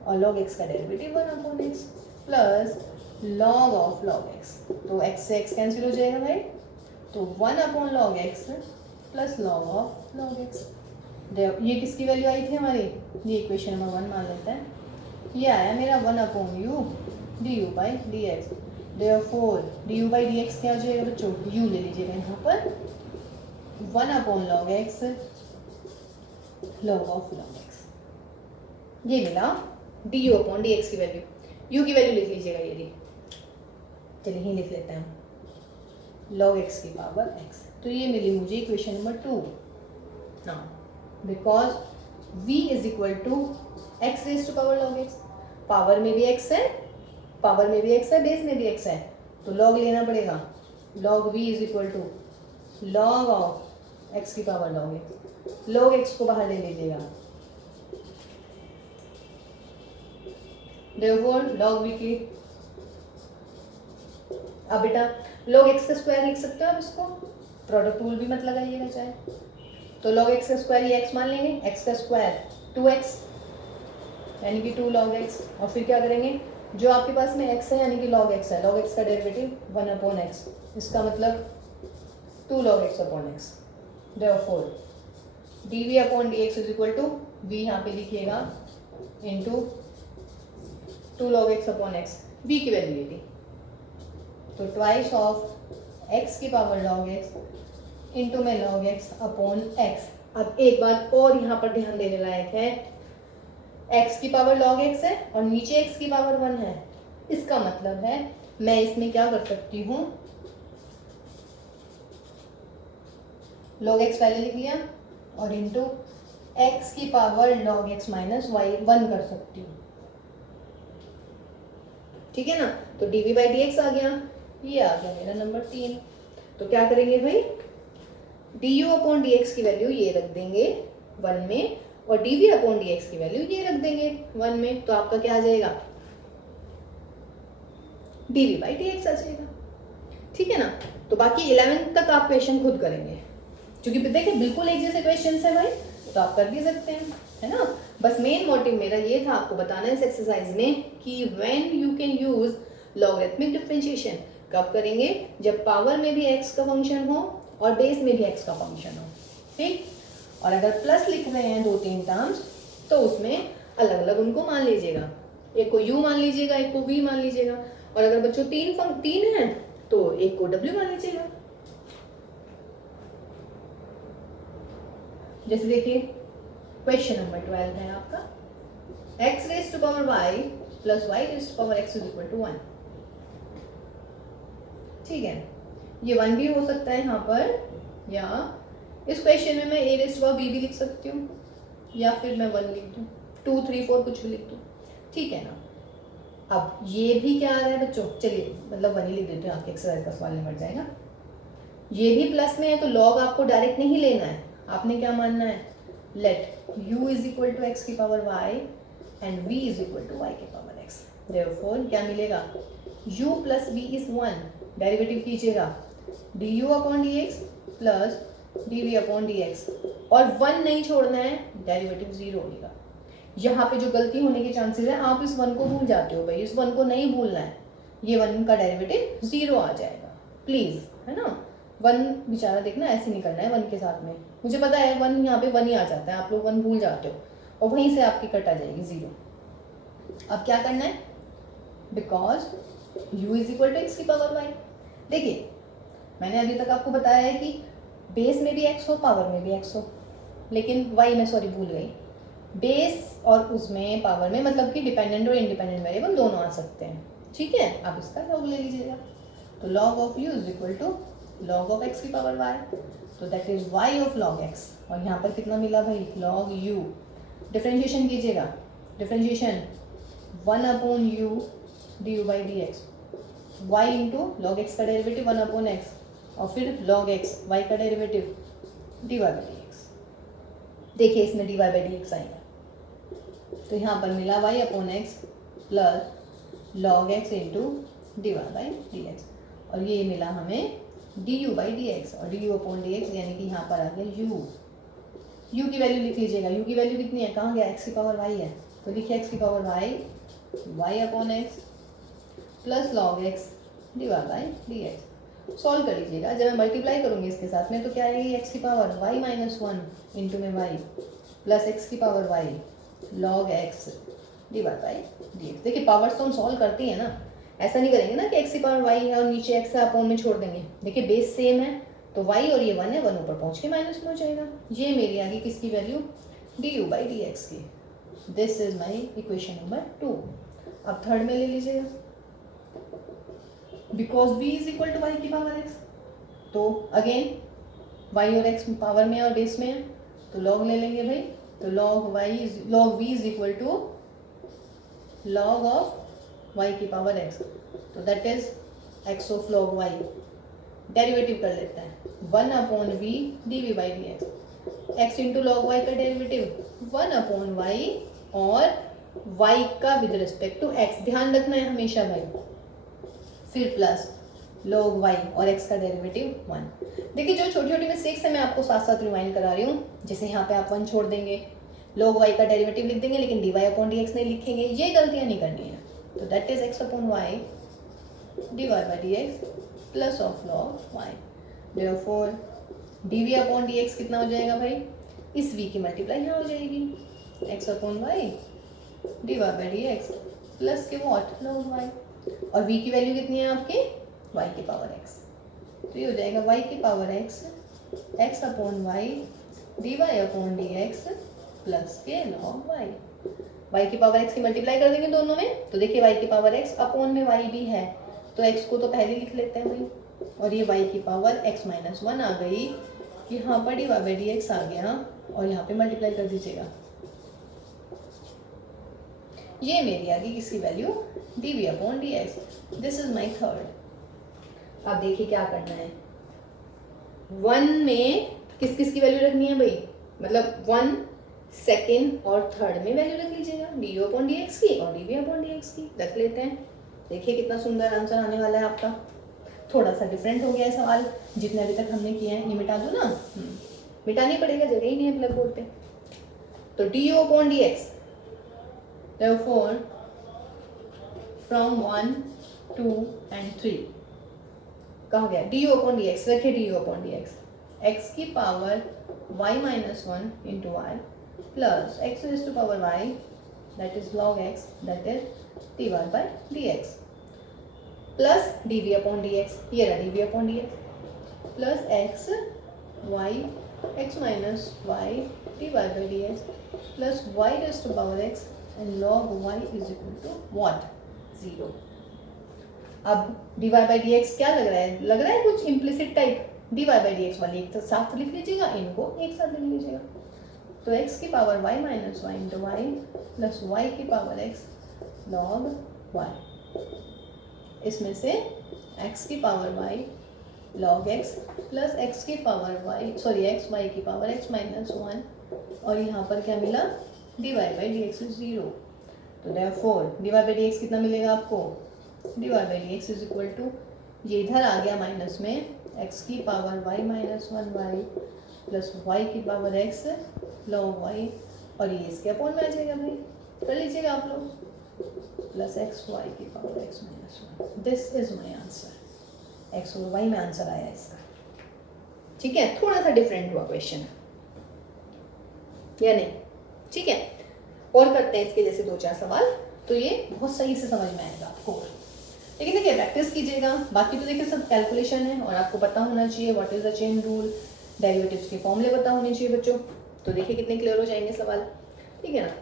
और log x का derivative 1 upon x plus log of log x, तो x से x कैंसिल हो जाएगा भाई, तो 1 upon log x plus log of log x। ये किसकी वैल्यू आई थी हमारी, ये इक्वेशन नंबर 1 मान लेते हैं, ये आया मेरा 1 upon u du by dx, therefore d u by d x क्या हो जाएगा बच्चों, यू ले लीजिएगा यहाँ पर 1 upon log x log of log x, ये मिला d u upon d x की वैल्यू। यू की वैल्यू लिख लीजिएगा ये दी, चलिए ही लिख लेते हैं लॉग एक्स की पावर एक्स। तो ये मिली मुझे equation number 2। Now because v is equal to x raise to power log x, power में भी x है, पावर में भी x है, बेस में भी x है, तो log लेना पड़ेगा। log v is equal to log of x की power log x, log x को बाहर ले लीजिएगा, therefore log v की, अब बेटा log x का स्क्वायर लिख सकते हो आप इसको, प्रोडक्ट रूल भी मत लगाइएगा चाहे, तो log x का स्क्वायर ये x मान लेंगे, x का स्क्वायर 2x यानी कि 2 log x, और फिर क्या करेंगे जो आपके पास में x है यानी कि log x है, log x का डेरिवेटिव 1 अपॉन x, इसका मतलब 2 log x upon x, therefore dv upon dx is equal to v यहाँ पे लिखिएगा into 2 log x upon x, v की वैल्यू ये थी, तो ट्वाइस ऑफ x की पावर log x इंटू में log x अपॉन x। अब एक बात और यहाँ पर ध्यान देने लायक है, x की पावर log x है और नीचे x की पावर 1 है, इसका मतलब है मैं इसमें क्या कर सकती हूँ, log x पहले लिख लिया और इंटू x की power log x minus y 1 कर सकती हूँ, ठीक है ना। तो dv बाई डी एक्स आ गया, ये आ गया मेरा नंबर 3। तो क्या करेंगे भाई, du अपॉन डी एक्स की वैल्यू ये रख देंगे 1 में और dv अपॉन डी एक्स की वैल्यू ये रख देंगे 1 में, तो आपका क्या आ जाएगा, dv बाई डी एक्स आ जाएगा, ठीक है ना। तो बाकी 11 तक आप क्वेश्चन खुद करेंगे, क्योंकि देखिए बिल्कुल एक जैसे क्वेश्चन है भाई, तो आप कर भी सकते हैं, है ना। बस मेन मोटिव मेरा ये था आपको बताना इस एक्सरसाइज में कि when you can use logarithmic differentiation, कब करेंगे, जब पावर में भी x का फंक्शन हो और बेस में भी x का फंक्शन हो, ठीक। और अगर प्लस लिख रहे हैं 2-3 टर्म्स तो उसमें अलग अलग उनको मान लीजिएगा, एक को u मान लीजिएगा, एक को v मान लीजिएगा, और अगर बच्चों 3 हैं तो एक को w मान लीजिएगा। जैसे देखिए क्वेश्चन नंबर 12 है आपका, x raise to power y plus y raise to power x is equal to 1, ठीक है। ये 1 भी हो सकता है यहाँ पर, या इस क्वेश्चन में मैं a raise to power b भी लिख सकती हूँ, या फिर मैं 1 लिख दूँ, 2, 3, 4 कुछ भी लिख दूँ, ठीक है ना। अब ये भी क्या आ रहा है बच्चों, चलिए मतलब 1 ही लिख देते हैं, आपके एक्सरसाइज का सवाल निपट जाएगा। ये भी प्लस में है तो लॉग आपको डायरेक्ट नहीं लेना है, आपने क्या मानना है, let u is equal to x की power y and v is equal to y की पावर x, देयरफॉर क्या मिलेगा, u plus v is 1, derivative कीजिएगा du upon d x plus dv upon d x, और 1 नहीं छोड़ना है, derivative 0 होगा। यहाँ पे जो गलती होने के चांसेस है, आप इस 1 को भूल जाते हो भाई, इस 1 को नहीं भूलना है, ये 1 का डेरिवेटिव 0 आ जाएगा प्लीज, है ना। 1 बेचारा देखना ऐसे नहीं करना है 1 के साथ में, मुझे पता है 1 यहाँ पे 1 ही आ जाता है, आप लोग 1 भूल जाते हो और वहीं से आपकी कट आ जाएगी 0। अब क्या करना है, because u is equal to x की पावर y, देखिए मैंने अभी तक आपको बताया है कि बेस में भी x हो पावर में भी x हो, लेकिन y में सॉरी भूल गई, बेस और उसमें पावर में मतलब कि डिपेंडेंट और इंडिपेंडेंट वेरिएबल दोनों आ सकते हैं, ठीक है। आप इसका लॉग ले लीजिएगा, तो log of u is equal to log of x की पावर y, तो that is y of log x, और यहाँ पर कितना मिला भाई, log u, डिफरेंशिएशन कीजिएगा, differentiation 1 upon u du by d x, y into log x का डेरिवेटिव 1 अपॉन x, और फिर log x y का derivative dy by d x, देखिए इसमें dy बाई डी एक्स आएगा, तो यहाँ पर मिला y upon x plus log x into dy by d x, और ये मिला हमें du बाई डी एक्स, और du अपॉन डी एक्स यानी कि यहाँ पर आ गया u की वैल्यू लिख लीजिएगा, u की वैल्यू कितनी है, कहाँ गया, x की पावर y है, तो लिखिए x की power y upon x plus log x dy by d x, solve कर लीजिएगा। जब मैं मल्टीप्लाई करूँगी इसके साथ में तो क्या आएगी, x की पावर y माइनस 1 इंटू में y प्लस x की power y log x dy by d x, देखिए पावर्स तो हम सॉल्व करते हैं ना, ऐसा नहीं करेंगे ना कि एक्स की पावर वाई है और नीचे एक्स है अपॉन में छोड़ देंगे। देखिए बेस सेम है तो वाई और ये 1 है, 1 ऊपर पहुंच के माइनस में हो जाएगा। ये मेरी आ गई किसकी value, d u by d x की। This is my equation number 2। अब थर्ड में ले लीजिएगा, because b is equal to y की पावर एक्स, तो अगेन वाई और एक्स पावर में और बेस में है तो लॉग ले लेंगे भाई। तो log v is equal to log of y की पावर एक्स, तो that is x of log y. Derivative कर लेते हैं, 1 upon v d v by d x. X into log y का डेरिवेटिव 1 अपॉन वाई और y का with respect to x, ध्यान रखना है हमेशा भाई। फिर प्लस लॉग वाई और एक्स का डेरिवेटिव 1। देखिए जो छोटी छोटी मिस्टेक्स है मैं आपको साथ साथ रिमाइंड करा रही हूँ। जैसे यहाँ पे आप 1 छोड़ देंगे, लॉग वाई का डेरिवेटिव लिख देंगे लेकिन d y upon d x नहीं लिखेंगे, ये गलतियाँ नहीं करनी है। तो that is x upon y d y by d x plus of log y. Therefore d v upon d x कितना हो जाएगा भाई, इस वी की मल्टीप्लाई यहाँ हो जाएगी, x upon y d y by d x plus के वॉट लॉग वाई, और v की वैल्यू कितनी है आपकी, y की पावर x, तो ये हो जाएगा y की power x upon y d y upon d x plus के लॉग y की पावर x की मल्टीप्लाई कर देंगे दोनों में, तो देखिए y की पावर x अपॉन में y भी है तो x को तो पहले लिख लेते हैं भाई, और ये y की पावर x माइनस 1 आ गई, यहाँ पर d y by d x आ गया और यहाँ पे मल्टीप्लाई कर दीजिएगा। ये मेरी आ गई किसकी value, d v upon d x. This is my third. अब देखिए क्या करना है, 1 में किस किस की वैल्यू रखनी है भाई, मतलब 1 सेकेंड और थर्ड में वैल्यू रख लीजिएगा, d u upon d x की और d v upon d x की रख लेते हैं। देखिए कितना सुंदर आंसर आने वाला है आपका। थोड़ा सा डिफरेंट हो गया है सवाल जितने अभी तक हमने किए हैं, ये मिटा दो ना, मिटानी पड़ेगा, जगह ही नहीं है ब्लैक बोर्ड पे। तो d u upon d x, therefore from 1 2 and 3 कहा गया d u upon d x, रखे d u upon d x, x की power y minus 1 into y plus x is to power y that is log x that is d y by d x plus d v upon d x, ये रहा d v upon d x plus x y x minus y d y by d x plus y is to power x and log y is equal to what, 0। अब dy by dx क्या लग रहा है, लग रहा है कुछ implicit type, dy by dx वाले एक साथ लिख लीजिएगा, इनको एक साथ लिख लीजिएगा। तो x की power y minus y into y plus y की पावर x log y, इसमें से x की power y log x plus x की पावर y x y की पावर x माइनस 1 और यहाँ पर क्या मिला, d y by d x is 0। तो therefore d y by d x कितना मिलेगा आपको, d y by d x is equal to, ये इधर आ गया माइनस में एक्स की power y minus 1 y plus y की पावर एक्स लॉग वाई, और ये इसके अपॉन में आ जाएगा भाई, कर लीजिएगा आप लोग, प्लस एक्स वाई की power x minus 1। This is my answer, x और वाई में आंसर आया इसका। ठीक है, थोड़ा सा डिफरेंट हुआ क्वेश्चन या नहीं, ठीक है। और करते हैं इसके जैसे 2-4 सवाल, तो ये बहुत सही से समझ में आएगा आपको। लेकिन देखिए प्रैक्टिस कीजिएगा, बाकी तो देखिए सब कैलकुलेशन है और आपको पता होना चाहिए what is the chain rule, derivatives के फॉर्मूले पता होने चाहिए बच्चों। तो देखिए कितने क्लियर हो जाएंगे सवाल, ठीक है ना।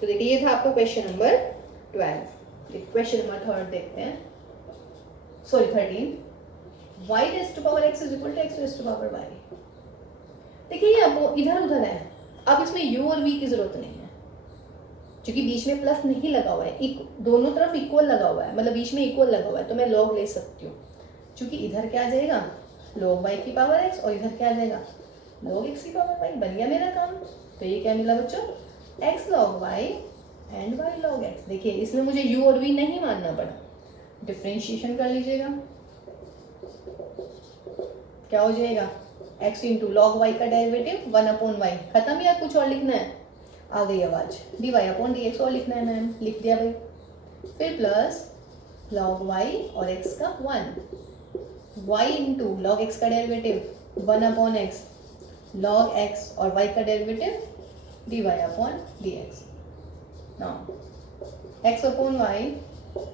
तो देखिए ये था आपका क्वेश्चन नंबर 12। क्वेश्चन नंबर 3 देखते हैं, sorry 13। y raise to power x is equal to x raise to power y। देखिए ये अब इधर उधर है, अब इसमें u और v की जरूरत नहीं है क्योंकि बीच में प्लस नहीं लगा हुआ है, दोनों तरफ इक्वल लगा हुआ है, मतलब बीच में इक्वल लगा हुआ है, तो मैं log ले सकती हूँ। क्योंकि इधर क्या आ जाएगा log y की पावर x और इधर क्या आ जाएगा log x की पावर y, बन गया मेरा काम। तो ये क्या मिला बच्चों, x log y and y log x। देखिए इसमें मुझे u और v नहीं मानना पड़ा, डिफ्रेंशिएशन कर लीजिएगा, क्या हो जाएगा x इंटू लॉग वाई का डेरिवेटिव 1 अपॉन वाई, खत्म या कुछ और लिखना है, आ गई आवाज, d y upon d x और लिखना है मैम, लिख दिया भाई। फिर प्लस लॉग वाई और x का 1, y इंटू लॉग x का डेरिवेटिव 1 अपॉन एक्स, लॉग x और y का derivative d y upon d x. Now x upon y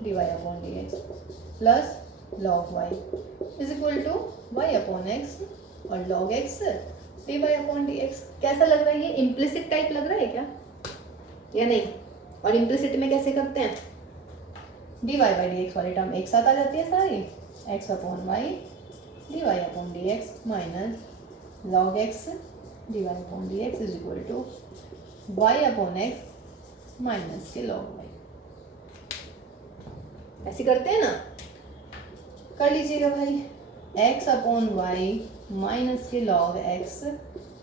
d y upon d x plus log y is equal to y upon x और log x d y upon d x. कैसा लग रहा है ये? Implicit type लग रहा है क्या या नहीं? और इम्प्लिसिट में कैसे करते हैं? D y by d x वाली टर्म एक साथ आ जाती है सारी, x upon y d y upon d x minus log x d y upon d x is equal to y upon x minus के लॉग वाई। ऐसे करते हैं ना, कर लीजिएगा भाई। एक्स अपॉन वाई माइनस के लॉग एक्स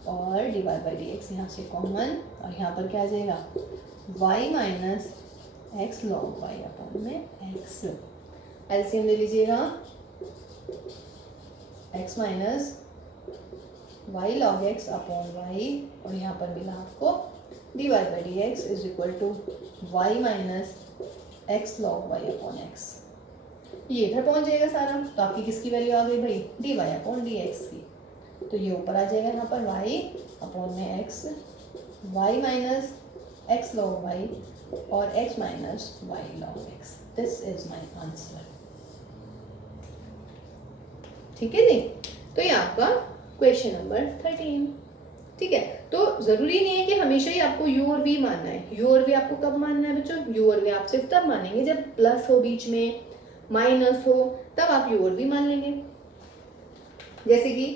और d y by d x यहाँ से कॉमन, और यहाँ पर क्या आ जाएगा? Y minus x log y upon में एक्स। एलसीएम ले लीजिएगा, x minus y log x upon y, और यहाँ पर मिला आपको d y by d x is equal to y minus x log y upon x. ये इधर पहुँच जाएगा सारा, तो आपकी किसकी वैल्यू आ गई भाई? D y upon d x की। तो ये ऊपर आ जाएगा यहाँ पर वाई अपॉन में x, y minus x log y और x minus y log x. This is my answer. ठीक है जी? तो ये आपका क्वेश्चन नंबर 13। ठीक है, तो जरूरी नहीं है कि हमेशा ही आपको यू और वी मानना है। यू और वी आपको कब मानना है बच्चों? यू और वी आप सिर्फ तब मानेंगे जब प्लस हो बीच में, माइनस हो, तब आप यू और वी मान लेंगे। जैसे कि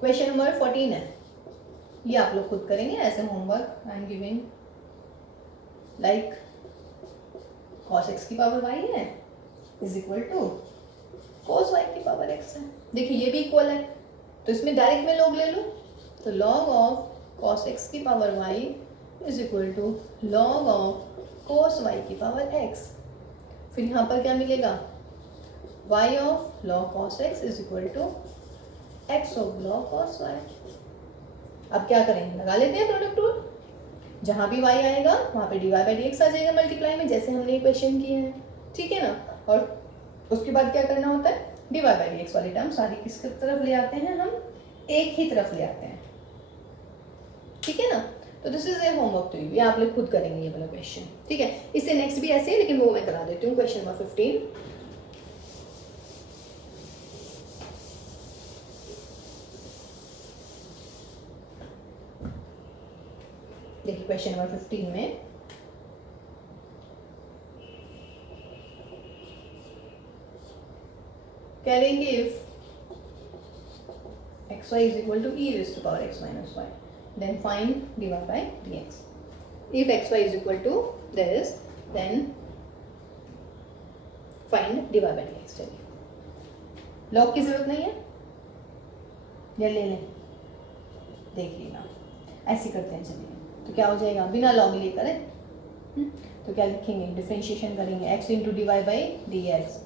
क्वेश्चन नंबर 14 है, ये आप लोग खुद करेंगे ऐसे homework. I am giving like cos x की पावर y है is equal to cos y की पावर x है। देखिए ये भी इक्वल है, तो इसमें डायरेक्ट में लॉग ले लो, तो log ऑफ cos x की power y is equal to log of cos y की पावर x। फिर यहाँ पर क्या मिलेगा? y of log cos x is equal to x of log cos y। अब क्या करेंगे? लगा लेते हैं प्रोडक्ट रूल। जहाँ भी y आएगा वहाँ पे d y by d x आ जाएगा मल्टीप्लाई में, जैसे हमने ये क्वेश्चन किए हैं। ठीक है ना? और उसके बाद क्या करना होता है? D y by d x वाली टर्म सारी किसकी तरफ ले आते हैं? हम एक ही तरफ ले आते हैं। ठीक है ना? तो this is a homework to you, ये आप लोग खुद करेंगे ये वाला क्वेश्चन। ठीक है, इससे नेक्स्ट भी ऐसे है, लेकिन वो मैं करा देती हूँ। Question number 15। देखिए क्वेश्चन नंबर 15 में कह रहे हैं कि if x y is equal to e raise to power x minus y then find d y by d x. If x y is equal to this then find d y by d x. चलिए, log की जरूरत नहीं है या ले लें? देखिएगा, ऐसे करते हैं। चलिए, तो क्या हो जाएगा? बिना लॉग लिए करें तो क्या लिखेंगे? डिफरेंशिएशन करेंगे x into d y by d x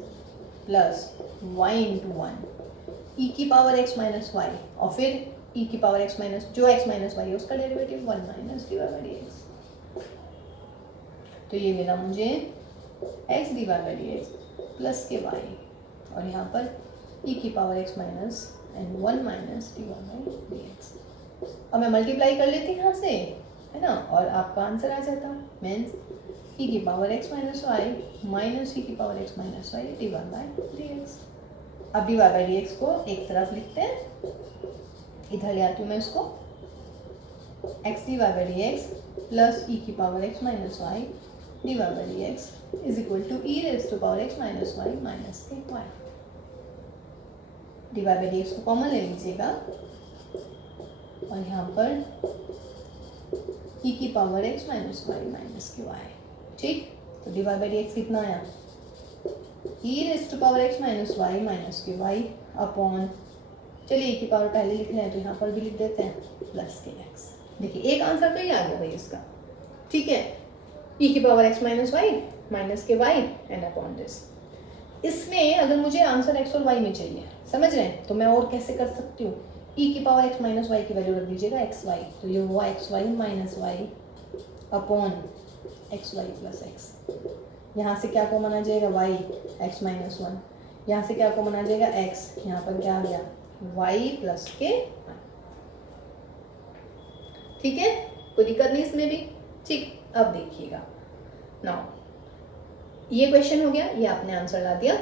plus y into 1 e की पावर एक्स माइनस वाई, और फिर ई की पावर एक्स माइनस जो एक्स माइनस वाई है उसका derivative 1 minus d y by d x. तो ये मिला मुझे x d y by d x plus के वाई, और यहाँ पर ई की power x minus and 1 minus d y by d x. अब मैं मल्टीप्लाई कर लेती यहाँ से, है ना, और आपका आंसर आ जाता। मीन्स ई की power x minus y minus e की power x minus y d y by d x. अब d y by d x को एक तरफ लिखते हैं, इधर ले आती हूँ मैं इसको, x d y by d x plus e की power x minus y d y by d x is equal to e raise to power x minus y minus के y. D y by d x को common ले लीजिएगा, और यहाँ पर e की power x minus y minus के y. ठीक, तो d y by d x कितना आया? E raise to power x minus y minus के वाई अपॉन, चलिए ई की पावर पहले लिख रहे हैं तो यहाँ पर भी लिख देते हैं, प्लस के एक्स। देखिए एक आंसर तो ही आ गया भाई इसका। ठीक है, ई की power x minus y minus के वाई एंड अपॉन दिस। इसमें अगर मुझे आंसर एक्स और वाई में चाहिए, समझ रहे हैं, तो मैं और कैसे कर सकती हूँ? ई की पावर एक्स माइनस वाई की वैल्यू रख दीजिएगा एक्स वाई, तो ये हुआ x y minus y upon x y plus x. यहाँ से क्या कॉमन आ जाएगा? Y x minus 1। यहाँ से क्या कॉमन आ जाएगा? एक्स। यहाँ पर क्या आ गया? वाई प्लस के। ठीक है, कोई दिक्कत नहीं इसमें भी। ठीक, अब देखिएगा, नाउ ये क्वेश्चन हो गया, ये आपने आंसर ला दिया,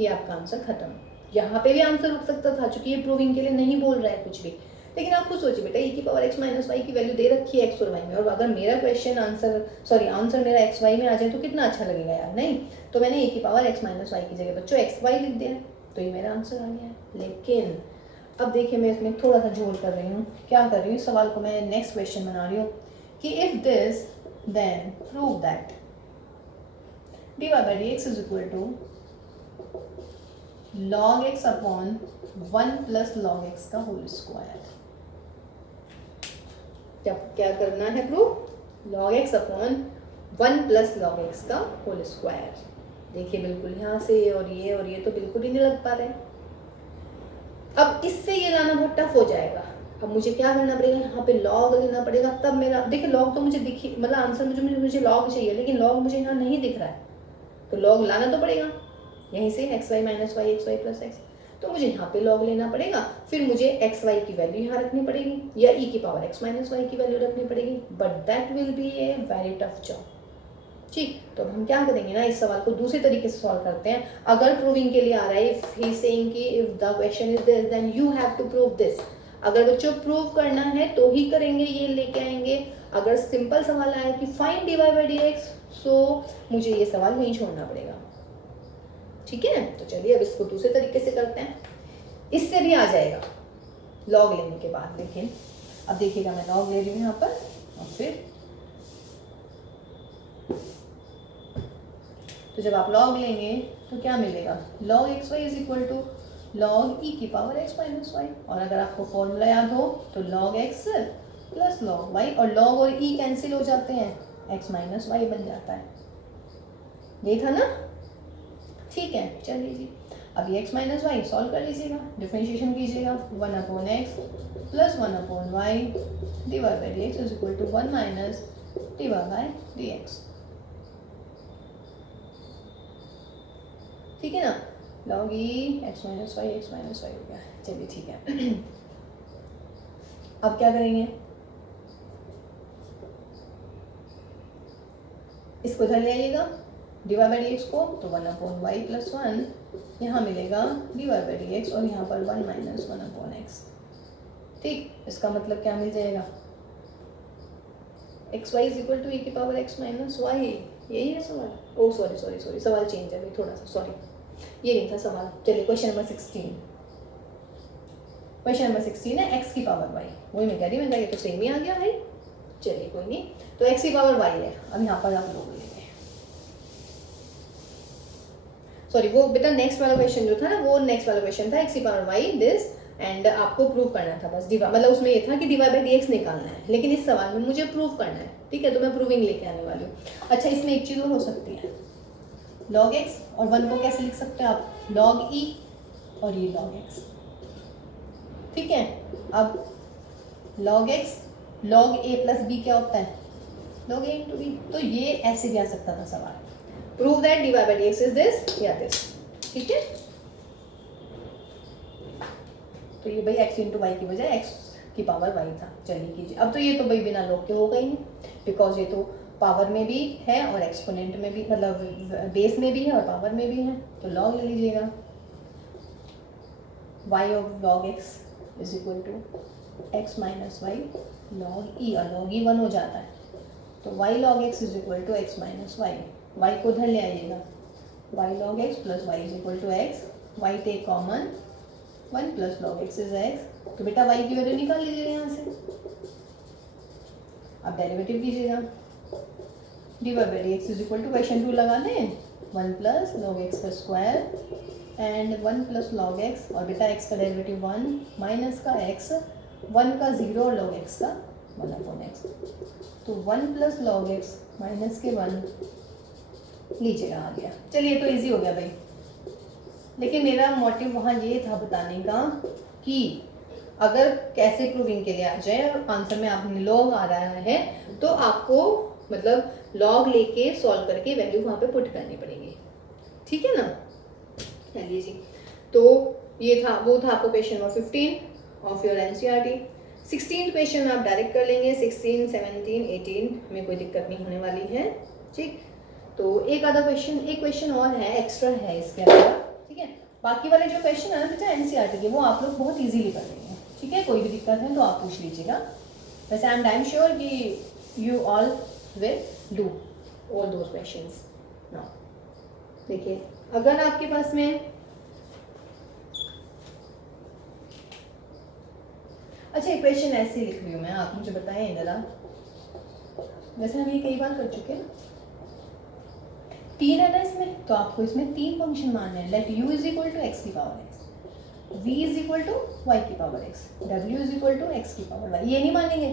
ये आपका आंसर खत्म। यहाँ पे भी आंसर रुक सकता था, क्योंकि ये प्रूविंग के लिए नहीं बोल रहा है कुछ भी। लेकिन आप खुद सोचिए बेटा, e की पावर x माइनस वाई की वैल्यू दे रखी है x और y में, और अगर मेरा क्वेश्चन आंसर मेरा x y में आ जाए तो कितना अच्छा लगेगा यार, नहीं? तो मैंने e की पावर x माइनस वाई की जगह बच्चों x y लिख दिया, तो ये मेरा आंसर आ गया है। लेकिन अब देखिए, मैं इसमें थोड़ा सा झोल कर रही हूँ। क्या कर रही हूँ, इस सवाल को मैं नेक्स्ट क्वेश्चन बना रही हूँ कि if this then prove that dy by dx is equal to log x upon 1 plus log x का होल स्क्वायर। क्या करना है proof? log x upon 1 plus log x का होल स्क्वायर। देखिए बिल्कुल यहाँ से और ये तो बिल्कुल ही नहीं लग पा रहे। अब इससे ये लाना बहुत टफ हो जाएगा। अब मुझे क्या करना पड़ेगा, यहाँ पे log लेना पड़ेगा, तब मेरा देखिए log तो मुझे दिखी, मतलब आंसर मुझे log चाहिए, लेकिन log मुझे यहाँ नहीं दिख रहा है, तो log लाना तो पड़ेगा यहीं से, x y minus y x y plus x. तो मुझे यहाँ पे log लेना पड़ेगा, फिर मुझे एक्स वाई की वैल्यू यहाँ रखनी पड़ेगी, या e की पावर x माइनस वाई की वैल्यू रखनी पड़ेगी, but that will B a very tough job. ठीक, तो अब हम क्या करेंगे ना, इस सवाल को दूसरे तरीके से सॉल्व करते हैं। अगर प्रूविंग के लिए आ रहा है, इफ ही सेइंग कि if the question is this then you have to prove this. अगर बच्चों प्रूव करना है तो ही करेंगे, ये लेके आएंगे। अगर सिंपल सवाल आया कि फाइंड dy by dx, सो मुझे ये सवाल नहीं छोड़ना पड़ेगा। ठीक है, तो चलिए अब इसको दूसरे तरीके से करते हैं। इससे भी आ जाएगा log लेने के बाद, लेकिन अब देखिएगा मैं log ले रही हूँ यहाँ पर, और फिर तो जब आप log लेंगे तो क्या मिलेगा, log x y is equal to log e की पावर x माइनस वाई। और अगर आपको फॉर्मूला याद हो तो log x plus log y, और log और e कैंसिल हो जाते हैं, x माइनस वाई बन जाता है। ये था ना? ठीक है, चलिए जी, अब ये x माइनस वाई सॉल्व कर लीजिएगा, डिफरेंशिएशन कीजिएगा, 1 upon x plus 1 upon y divide by d x is equal to 1 minus divide by d x. ठीक है ना, log e x minus y हो गया। चलिए ठीक है, अब क्या करेंगे, इसको धर ले आइएगा डिवाइड बाई डी एक्स को, तो 1 अपॉन वाई प्लस 1 यहाँ मिलेगा डिवाइड बाई डी एक्स, और यहाँ पर 1 माइनस 1 अपॉन एक्स। ठीक, इसका मतलब क्या मिल जाएगा, x y is equal to e की पावर x माइनस वाई। यही है सवाल। ओ सॉरी, सवाल चेंज है भाई थोड़ा सा, सॉरी, ये नहीं था सवाल। चलिए क्वेश्चन नंबर 16, क्वेश्चन नंबर 16 है x की पावर y। वही मैं कह रही हूँ, ये तो सेम ही आ गया है। चलिए कोई नहीं, तो x की पावर y है। अब यहाँ पर आप लोग लेंगे, सॉरी वो बेटा नेक्स्ट वाला क्वेश्चन जो था ना, वो नेक्स्ट वाला क्वेश्चन था x की पावर y दिस, एंड आपको प्रूव करना था बस मतलब उसमें ये था कि dy बाई dx निकालना है, लेकिन इस सवाल में मुझे प्रूव करना है। ठीक है, तो मैं प्रूविंग लेके आने वाली हूँ। अच्छा, इसमें एक चीज़ और हो सकती है, log x और 1 को कैसे लिख सकते हैं आप, log e और ये log x। ठीक है, अब log x log a plus b क्या होता है, log a इंटू b। तो ये ऐसे भी आ सकता था सवाल, prove that dy by dx is this या दिस। ठीक है, तो ये भाई x इंटू वाई की बजाय x की पावर y था। चलिए कीजिए, अब तो ये तो भाई बिना log के होगा ही नहीं, बिकॉज ये तो पावर में भी है और एक्सपोनेंट में भी, मतलब बेस में भी है और पावर में भी है। तो log ले लीजिएगा, y of log x is equal to x minus y log e, और log e 1 हो जाता है, तो y log x is equal to x minus y. y को उधर ले आइएगा, y log x plus y is equal to x, y take common, 1 plus log x is x। तो बेटा y की वैल्यू निकाल लीजिएगा यहाँ से। अब डेरिवेटिव कीजिएगा, dy by dx is equal to question 2 लगा दें, 1 प्लस log x का square and 1 plus log x, और बेटा x का डेरिवेटिव 1 माइनस का x, 1 का 0 और log x का 1 अपॉन x। तो 1 प्लस log x माइनस के 1 लीजिएगा, आ गया। चलिए तो इजी हो गया भाई, लेकिन मेरा मोटिव वहाँ ये था बताने का कि अगर कैसे प्रूविंग के लिए आ जाए और आंसर में आपने log आ रहा है, तो आपको मतलब log लेके सॉल्व करके वैल्यू वहाँ पे पुट करनी पड़ेगी। ठीक है ना, चलिए जी, तो ये था, वो था आपको question number 15 of your NCERT. 16 question आप डायरेक्ट कर लेंगे, 16, 17, 18 में कोई दिक्कत नहीं होने वाली है। ठीक, तो एक आधा क्वेश्चन, एक क्वेश्चन और है, एक्स्ट्रा है इसके अलावा, ठीक है। बाकी वाले जो क्वेश्चन है ना बेटा एनसीईआरटी के, वो आप लोग बहुत इजीली कर लेंगे, ठीक है। कोई भी दिक्कत है तो आप पूछ लीजिएगा। वैसे आई एम डैम श्योर कि you all will do all those questions now. देखिए अगर आपके पास में, अच्छा एक क्वेश्चन ऐसे लिख रही हूँ मैं, आप मुझे बताएं जरा। वैसे हम ये कई बार कर चुके हैं, 3 है ना इसमें, तो आपको इसमें 3 फंक्शन मानने हैं। Let u is equal to x की power x, v is equal to y की power x, w is equal to x की पावर वाई। ये नहीं मानेंगे,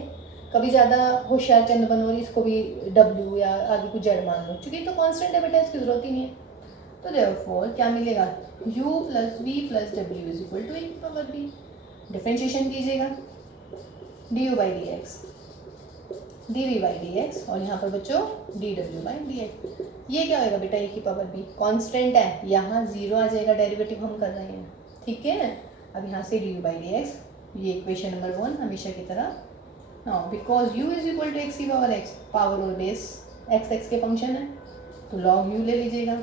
कभी ज़्यादा होशियार चंद बनोरी इसको भी w या आगे कुछ z मान लो, क्योंकि तो कांस्टेंट है बेटा, इसकी जरूरत ही नहीं है। तो देयरफॉर क्या मिलेगा, u plus v plus w is equal to a की पावर b। डिफरेंशिएशन कीजिएगा, du by d x, d by d x, और यहाँ पर बच्चों डी डब्ल्यू बाई डी एक्स। ये क्या होएगा बेटा, ए की पावर बी, कांस्टेंट है, यहाँ जीरो आ जाएगा, डेरिवेटिव हम कर रहे हैं, ठीक है। अब यहाँ से d u by d x, ये इक्वेशन नंबर 1 हमेशा की तरह। Now because u is equal to x की पावर एक्स, पावर और बेस एक्स एक्स के फंक्शन है, तो लॉग u ले लीजिएगा,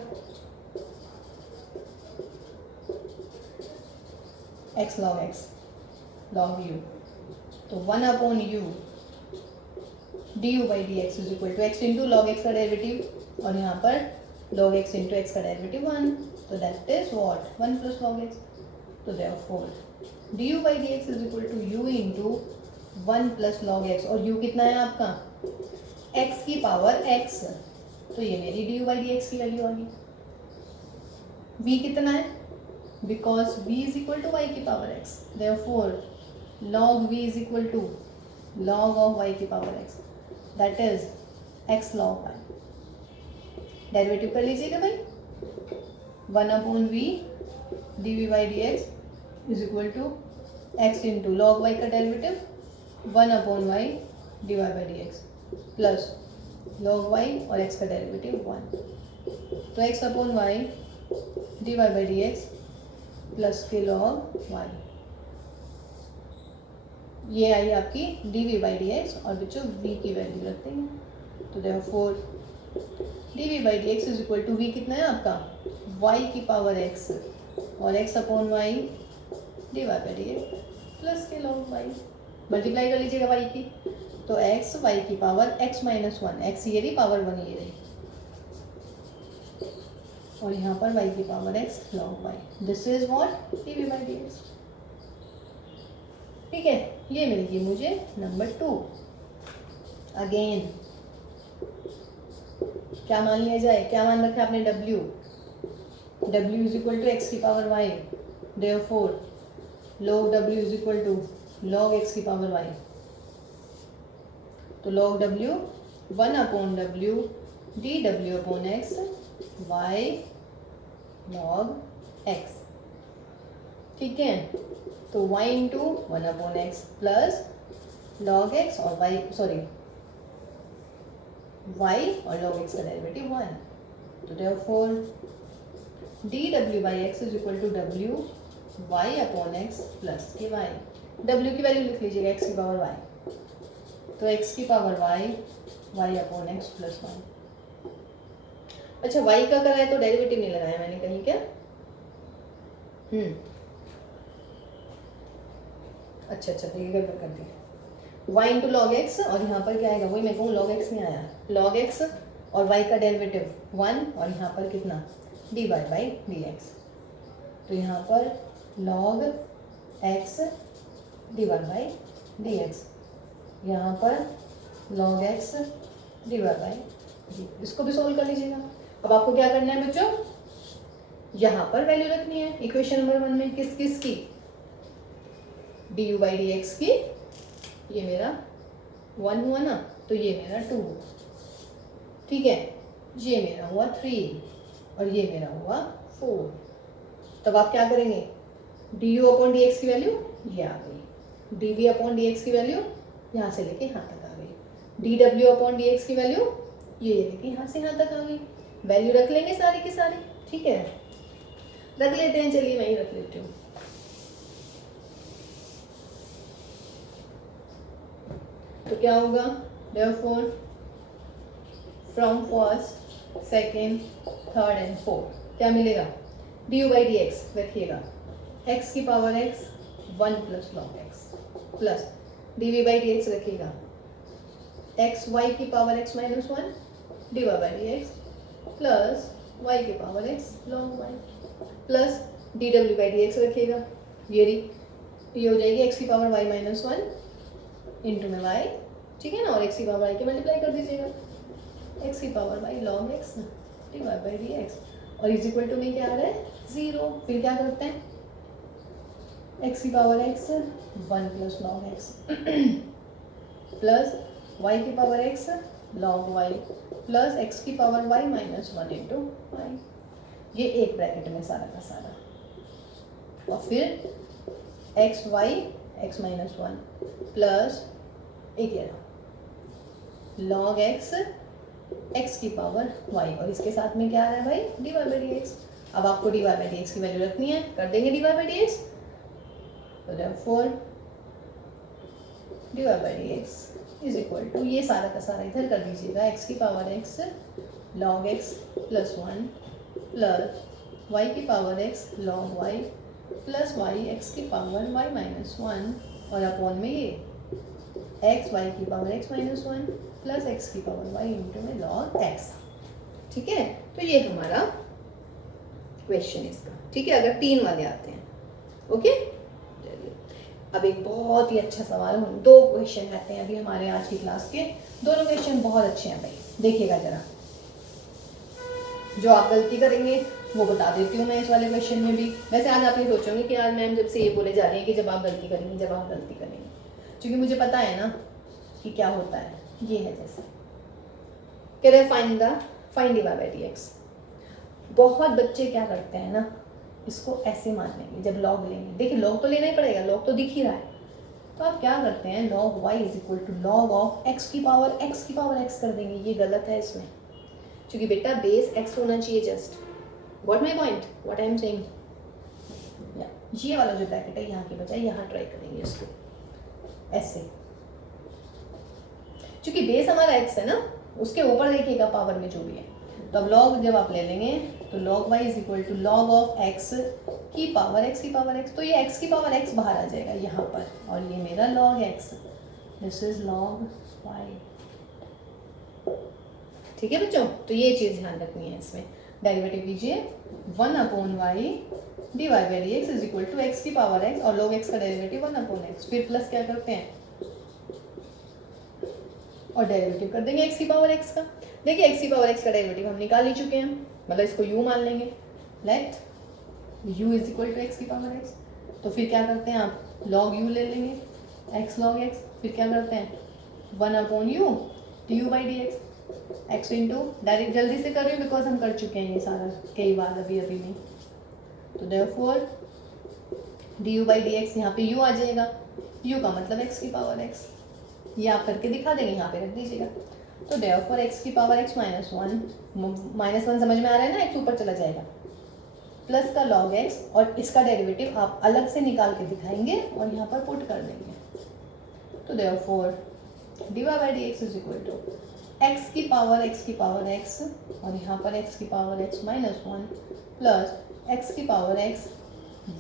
x log x, log u, तो 1 upon u d u by d x is equal to x into log x का derivative, और यहाँ पर लॉग एक्स इंटू एक्स का डेरिवेटिव 1, तो that is what 1 plus log x. तो therefore d u by d x is equal to u into 1 plus log x, और u कितना है आपका x की पावर x, तो ये मेरी d u by d x की वैल्यू आ गई। v कितना है, because v is equal to y की power x, therefore log v is equal to log of y की power x, that is x log y। Derivative कर लीजिएगा भाई, 1 upon v d v by d x is equal to x into log y का derivative 1 upon y d y by d x plus log y और x का derivative 1, तो x upon y d y by d x plus के log y, ये आई आपकी d v by d x, और बच्चों v की वैल्यू रखते हैं, तो therefore d v by d x is equal to v कितना है आपका y की पावर x, और x upon y d y by d x plus के लॉग वाई, मल्टीप्लाई कर लीजिएगा y की, तो x y की पावर x माइनस 1, x ये रही पावर 1 ये रही, और यहाँ पर y की power x log y, this is what d v by d x, ठीक है। ये मिल गई मुझे नंबर 2। अगेन क्या मान लिया जाए, क्या मान रखा है आपने w is equal to x की power y, therefore log w is equal to log x की पावर y, तो log w 1 upon w D डब्ल्यू upon x y log x, ठीक है। तो y into 1 upon x plus log x और y, sorry y और log x का derivative 1, तो देयरफॉर डी डब्ल्यू by x is equal to W Y upon x plus के वाई। डब्ल्यू की वैल्यू लिख लीजिएगा एक्स की पावर वाई, तो एक्स की power y y upon x plus y. अच्छा वाई का करा है तो डेरिवेटिव नहीं लगाया मैंने कहीं क्या, अच्छा तो ये गड़बड़ कर दी, वाई इंटू लॉग एक्स, और यहाँ पर क्या आएगा, वही मैं कहूँ लॉग एक्स नहीं आया, लॉग एक्स और वाई का डेरिवेटिव 1, और यहाँ पर कितना d y by d x, तो यहाँ पर log x divide by d x, यहाँ पर log x divide by d, इसको भी सोल्व कर लीजिएगा। अब आपको क्या करना है बच्चों, यहाँ पर वैल्यू रखनी है इक्वेशन नंबर 1 में, किस किस की, D u by d x की, ये मेरा 1 हुआ ना, तो ये मेरा 2, ठीक है, ये मेरा हुआ 3 और ये मेरा हुआ 4। तब आप क्या करेंगे, d u upon d x की वैल्यू ये आ गई, d v upon d x की वैल्यू यहाँ से लेके यहाँ तक आ गई, डी डब्ल्यू अपॉन डी एक्स की वैल्यू ये लेके यहाँ से यहाँ तक आ गई। वैल्यू रख लेंगे सारे के सारे, ठीक है, रख लेते हैं, चलिए मैं ही रख लेती हूँ। तो क्या होगा, therefore from first second, third and fourth, क्या मिलेगा? D u by d x रखिएगा, एक्स की power x 1 plus log x plus d v by d x रखिएगा, एक्स वाई की power x minus 1 d y by d x plus y की power x log y plus d डब्ल्यू by d x रखिएगा, ये हो जाएगी x की power y minus 1 into में वाई, ठीक है ना, और एक्स की पावर वाई के मल्टीप्लाई कर दीजिएगा, एक्स की power y log x d y by d x, और इज इक्वल टू में क्या आ रहा है? 0। फिर क्या करते हैं? एक्स की power x 1 plus log x plus y की power x log y plus x की power y minus 1 into y, ये एक ब्रैकेट में सारा का सारा, और फिर x y x minus 1 plus एक लॉग एक्स एक्स की पावर वाई, और इसके साथ में क्या आ रहा है भाई? D y by d x. अब आपको d y by d x की वैल्यू रखनी है, कर देंगे d y by d x, तो therefore d y by d x is equal to, ये सारा का सारा इधर कर दीजिएगा, एक्स की power x log x plus 1 plus y की power x log y plus y x की पावर वाई माइनस 1 और अपॉन में ये एक्स वाई की power x minus 1 plus x की पावर वाई इंटू में लॉग एक्स, ठीक है। तो ये हमारा क्वेश्चन इसका, ठीक है, अगर 3 वाले आते हैं, ओके। चलिए अब एक बहुत ही अच्छा सवाल, 2 क्वेश्चन आते हैं अभी हमारे आज की क्लास के, दोनों क्वेश्चन बहुत अच्छे हैं भाई, देखिएगा जरा, जो आप गलती करेंगे वो बता देती हूँ मैं इस वाले क्वेश्चन में भी। वैसे आज आप ये सोचोगे कि आज मैम जब से ये बोले जा रही है कि जब आप गलती करेंगे, जब आप गलती करेंगे, क्योंकि मुझे पता है ना कि क्या होता है। ये है जैसे कह रहे find d y by d x. बहुत बच्चे क्या करते हैं ना, इसको ऐसे मान लेंगे जब लॉग लेंगे, देखिए लॉग तो लेना ही पड़ेगा, लॉग तो दिख ही रहा है, तो आप क्या करते हैं, log y is equal to log of x की पावर एक्स कर देंगे। ये गलत है इसमें, क्योंकि बेटा बेस एक्स होना चाहिए, just what my point, what I am saying, ये वाला जो ब्रैकेट है यहाँ के बजाय यहाँ ट्राई करेंगे इसको ऐसे, क्योंकि बेस हमारा एक्स है ना, उसके ऊपर देखिएगा पावर में जो भी है, तो अब लॉग जब आप ले लेंगे तो log y is equal to log of x की पावर एक्स, तो ये एक्स की पावर एक्स बाहर आ जाएगा यहाँ पर, और ये मेरा log x, this is log y, ठीक है बच्चों। तो ये चीज़ ध्यान रखनी है, इसमें डेरिवेटिव लीजिए 1 upon y d y by d x is equal to x की पावर एक्स, और लॉग एक्स का डेरिवेटिव 1 अपॉन एक्स, फिर प्लस क्या करते हैं और डेरिवेटिव कर देंगे एक्स की पावर एक्स का। देखिए एक्स की पावर एक्स का डेरिवेटिव हम निकाल ही चुके हैं, मतलब इसको u मान लेंगे, let u is equal to x की पावर एक्स, तो फिर क्या करते हैं आप, लॉग u ले लेंगे x लॉग x, फिर क्या करते हैं 1 upon u d u by d x, x into, direct जल्दी से कर रही हूँ बिकॉज हम कर चुके हैं ये सारा कई बार अभी नहीं, तो therefore d u by d x, यहाँ पे u आ जाएगा, u का मतलब x की पावर x, ये आप करके दिखा देंगे, यहाँ पे रख दीजिएगा, तो देयरफॉर x की पावर x माइनस 1 समझ में आ रहा है ना, x ऊपर चला जाएगा, प्लस का log x, और इसका डेरिवेटिव आप अलग से निकाल के दिखाएंगे और यहाँ पर पुट कर देंगे, तो therefore d y by d x is equal to x की पावर x, और यहाँ पर x की power x minus 1 plus x की power x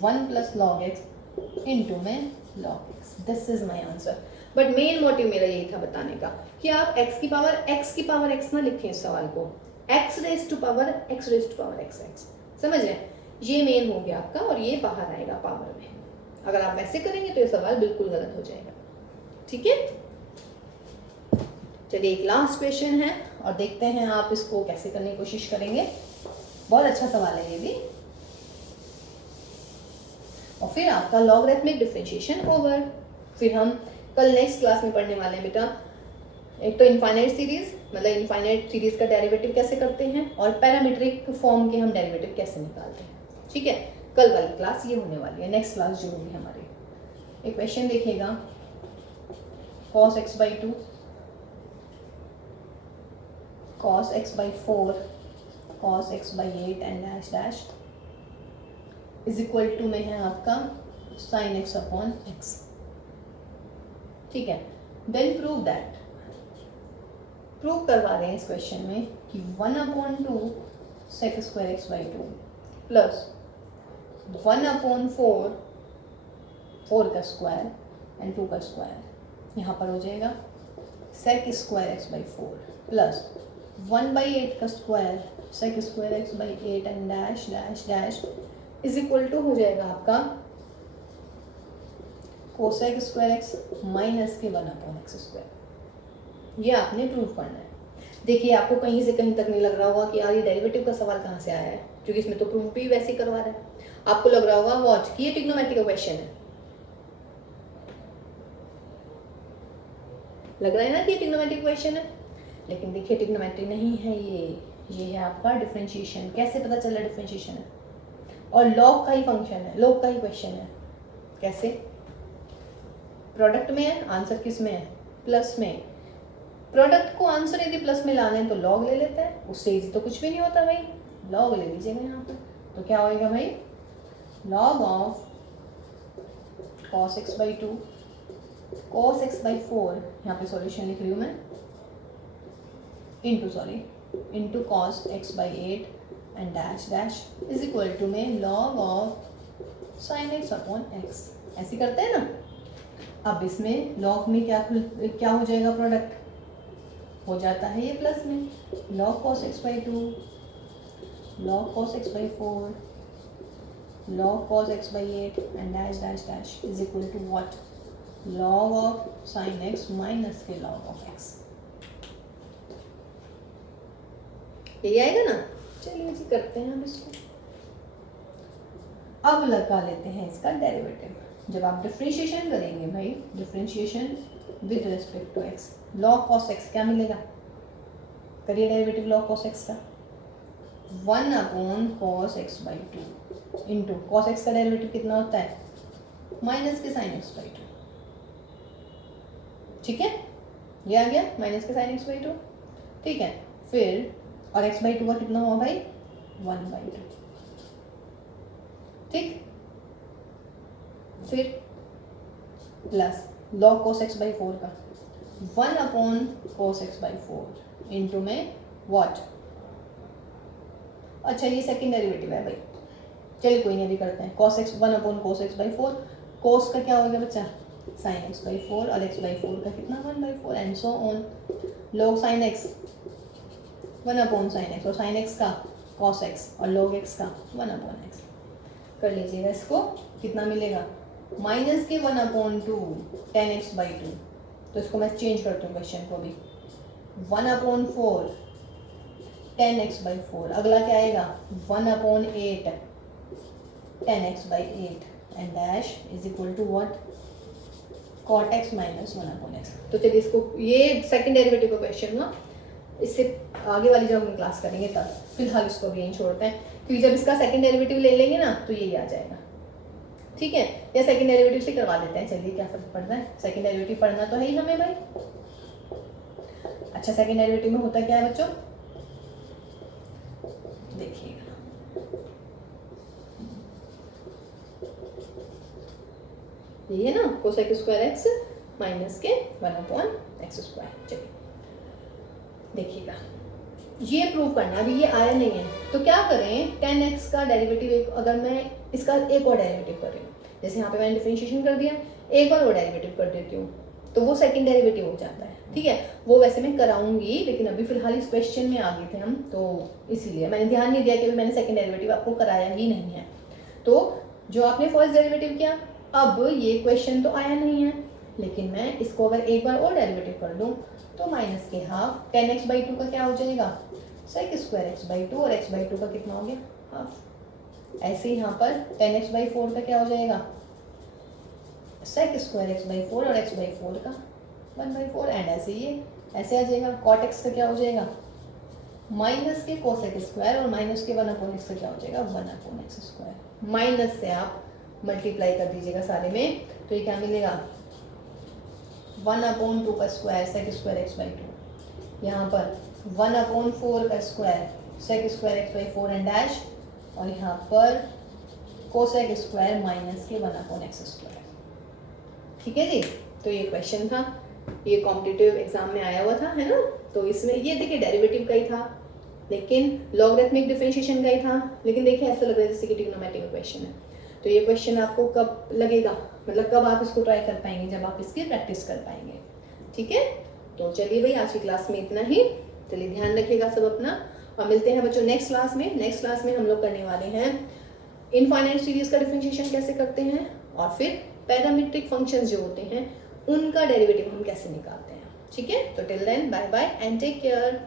1 plus log x into में log x, this is my answer. But main motive मेरा यही था बताने का कि आप x की पावर x ना लिखें इस सवाल को, x raise to power x, समझ रहे हैं, ये मेन हो गया आपका, और ये बाहर आएगा पावर में। अगर आप वैसे करेंगे तो ये सवाल बिल्कुल गलत हो जाएगा, ठीक है। चलिए एक लास्ट क्वेश्चन है और देखते हैं आप इसको कैसे करने की कोशिश करेंगे, बहुत अच्छा सवाल है ये भी, और फिर आपका लॉगरिथमिक डिफरेंशिएशन ओवर। फिर हम कल नेक्स्ट क्लास में पढ़ने वाले हैं बेटा, एक तो इनफाइनाइट सीरीज, मतलब इनफाइनाइट सीरीज का डेरिवेटिव कैसे करते हैं, और पैरामीट्रिक फॉर्म के हम डेरिवेटिव कैसे निकालते हैं, ठीक है। कल वाली क्लास ये होने वाली है, नेक्स्ट क्लास जो होगी हमारी। एक क्वेश्चन देखिएगा, cos x by 2, cos x by 4, cos x by 8 and dash dash is equal to में है आपका sin x अपॉन x, ठीक है। देन प्रूव दैट, प्रूव करवा रहे हैं इस क्वेश्चन में कि 1/2 sec square x by two plus 1/4 4 का स्क्वायर एंड 2 का स्क्वायर, यहाँ पर हो जाएगा sec square x by four plus 1/8 का square sec square x by 8 and dash dash dash is equal to हो जाएगा आपका कोसेक स्क्वायर एक्स माइनस के 1/x स्क्वायर। ये आपने प्रूव करना है। देखिए आपको कहीं से कहीं तक नहीं लग रहा होगा कि यार ये डेरिवेटिव का सवाल कहाँ से आया है, क्योंकि इसमें तो प्रूफ भी वैसे ही करवा रहा है। आपको लग रहा होगा वॉच कि ये ट्रिग्नोमेट्री का क्वेश्चन है, लग रहा है ना कि ये ट्रिग्नोमेट्री क्वेश्चन है, लेकिन देखिए ट्रिग्नोमेट्री नहीं है ये है आपका डिफरेंशिएशन। कैसे पता चला डिफरेंशिएशन है? और लॉग का ही फंक्शन है, लॉग का ही क्वेश्चन है। कैसे? प्रोडक्ट में है, आंसर किस में है? प्लस में। प्रोडक्ट को आंसर यदि प्लस में लाना है तो लॉग ले लेता है, उससे इजी तो कुछ भी नहीं होता भाई, लॉग ले लीजिएगा यहाँ पर। तो क्या होएगा भाई? Log of cos x by two cos x by four, यहाँ पे सॉल्यूशन लिख रही हूँ मैं, into cos x by eight and dash dash is equal to में log of sin x upon x। ऐसे करते हैं ना। अब इसमें लॉग में क्या हो जाएगा? प्रोडक्ट हो जाता है ये प्लस में, log cos x by to log cos x by four log cos x by 8 and dash dash dash is equal to what? log of sin x minus के log of x। ये आएगा ना? चलिए जी करते हैं हम इसको। अब लगा लेते हैं इसका डेरिवेटिव। जब आप डिफरेंशिएशन करेंगे भाई, differentiation with respect to x, log cos x क्या मिलेगा? करिए डेरिवेटिव log cos x का, 1 cos x by 2 into cos x का डेरिवेटिव कितना होता है? माइनस के sin x by 2। ठीक है, ये आ गया माइनस के sin x by 2। ठीक है, फिर और x by 2 का कितना हुआ भाई? 1/2। ठीक, फिर plus log cos x by 4 का 1 cos x by 4 इंटू में व्हाट? अच्छा ये सेकंड डेरिवेटिव है भाई, चलिए कोई नहीं अभी करते हैं। cos x 1 cos x by 4, cos का क्या हो गया बच्चा? sin x by 4 और x by 4 का कितना? 1/4 and so on. log sin x 1 sin x और sin x का cos x और log x का 1/x। कर लीजिएगा इसको, कितना मिलेगा? माइनस के 1/2 10x by 2। तो इसको मैं चेंज करती हूँ क्वेश्चन को अभी, 1/4 10x by 4। अगला क्या आएगा? 1/8 10x by 8 and dash is equal to what? cot x minus 1/x। तो चलिए इसको, ये सेकंड डेरिवेटिव का क्वेश्चन हुआ, इससे आगे वाली जब हम क्लास करेंगे तब। फिलहाल इसको भी यहीं छोड़ते हैं, क्योंकि जब इसका सेकंड डेरिवेटिव ले लेंगे ना तो यही आ जाएगा। ठीक है, या सेकंड डेरिवेटिव से करवा देते हैं। चलिए क्या फर्क पड़ता है, सेकंड डेरिवेटिव पढ़ना तो है ही हमें भाई। अच्छा सेकंड डेरिवेटिव में होता क्या है बच्चों? देखिएगा, ये है ना कोसेक स्क्वायर एक्स माइनस के 1/x स्क्वायर। चलिए देखिएगा, ये प्रूव करना। अभी ये आया नहीं है तो क्या करें? 10x का डेरिवेटिव, अगर मैं इसका एक और डेरिवेटिव कर रही हूँ, जैसे यहाँ पे मैंने डिफरेंशिएशन कर दिया, एक और डेरिवेटिव कर देती हूँ तो वो सेकंड डेरिवेटिव हो जाता है। ठीक है, वो वैसे मैं कराऊंगी, लेकिन अभी फिलहाल इस क्वेश्चन में आ गए थे हम, तो इसीलिए मैंने ध्यान नहीं दिया कि अभी मैंने सेकंड डेरिवेटिव आपको कराया ही नहीं है। तो जो आपने फर्स्ट डेरिवेटिव किया, अब ये क्वेश्चन तो आया नहीं है, लेकिन मैं इसको अगर एक बार और डेरिवेटिव कर दूँ तो माइनस के हाफ 10x by 2 का क्या हो जाएगा? sec स्क्वायर x by 2 और x by 2 का कितना हो गया? हाफ। ऐसे ही यहाँ पर 10x by 4 का क्या हो जाएगा? sec स्क्वायर x by 4 और x by 4 का 1/4 एंड ऐसे ही ऐसे आ जाएगा। cot x का क्या हो जाएगा? माइनस के cosec स्क्वायर और माइनस के 1/x का क्या हो जाएगा? 1/x square. माइनस से आप मल्टीप्लाई कर दीजिएगा सारे में, तो ये क्या मिलेगा? 1/2 का square sec square x by 2, यहाँ पर 1/4 का square sec square x by 4 and dash, और यहाँ पर कोसेक स्क्वायर माइनस के 1/x स्क्वायर। ठीक है जी, तो ये क्वेश्चन था, ये कॉम्पिटिटिव एग्जाम में आया हुआ था, है ना। तो इसमें ये देखिए डेरिवेटिव का ही था, लेकिन लॉगरिथमिक डिफरेंशिएशन का ही था। लेकिन देखिए ऐसा लग रहा है जैसे कि ट्रिग्नोमेट्रिक इक्वेशन है। तो ये क्वेश्चन आपको कब लगेगा, मतलब कब आप इसको ट्राई कर पाएंगे, जब आप इसकी प्रैक्टिस कर पाएंगे। ठीक है, तो चलिए भाई आज की क्लास में इतना ही। चलिए ध्यान रखिएगा सब अपना, और मिलते हैं बच्चों नेक्स्ट क्लास में। नेक्स्ट क्लास में हम लोग करने वाले हैं इनफाइनाइट सीरीज का डिफरेंशिएशन कैसे करते हैं, और फिर पैरामीट्रिक फंक्शंस जो होते हैं उनका डेरिवेटिव हम कैसे निकालते हैं। ठीक है, तो till then bye bye and take care.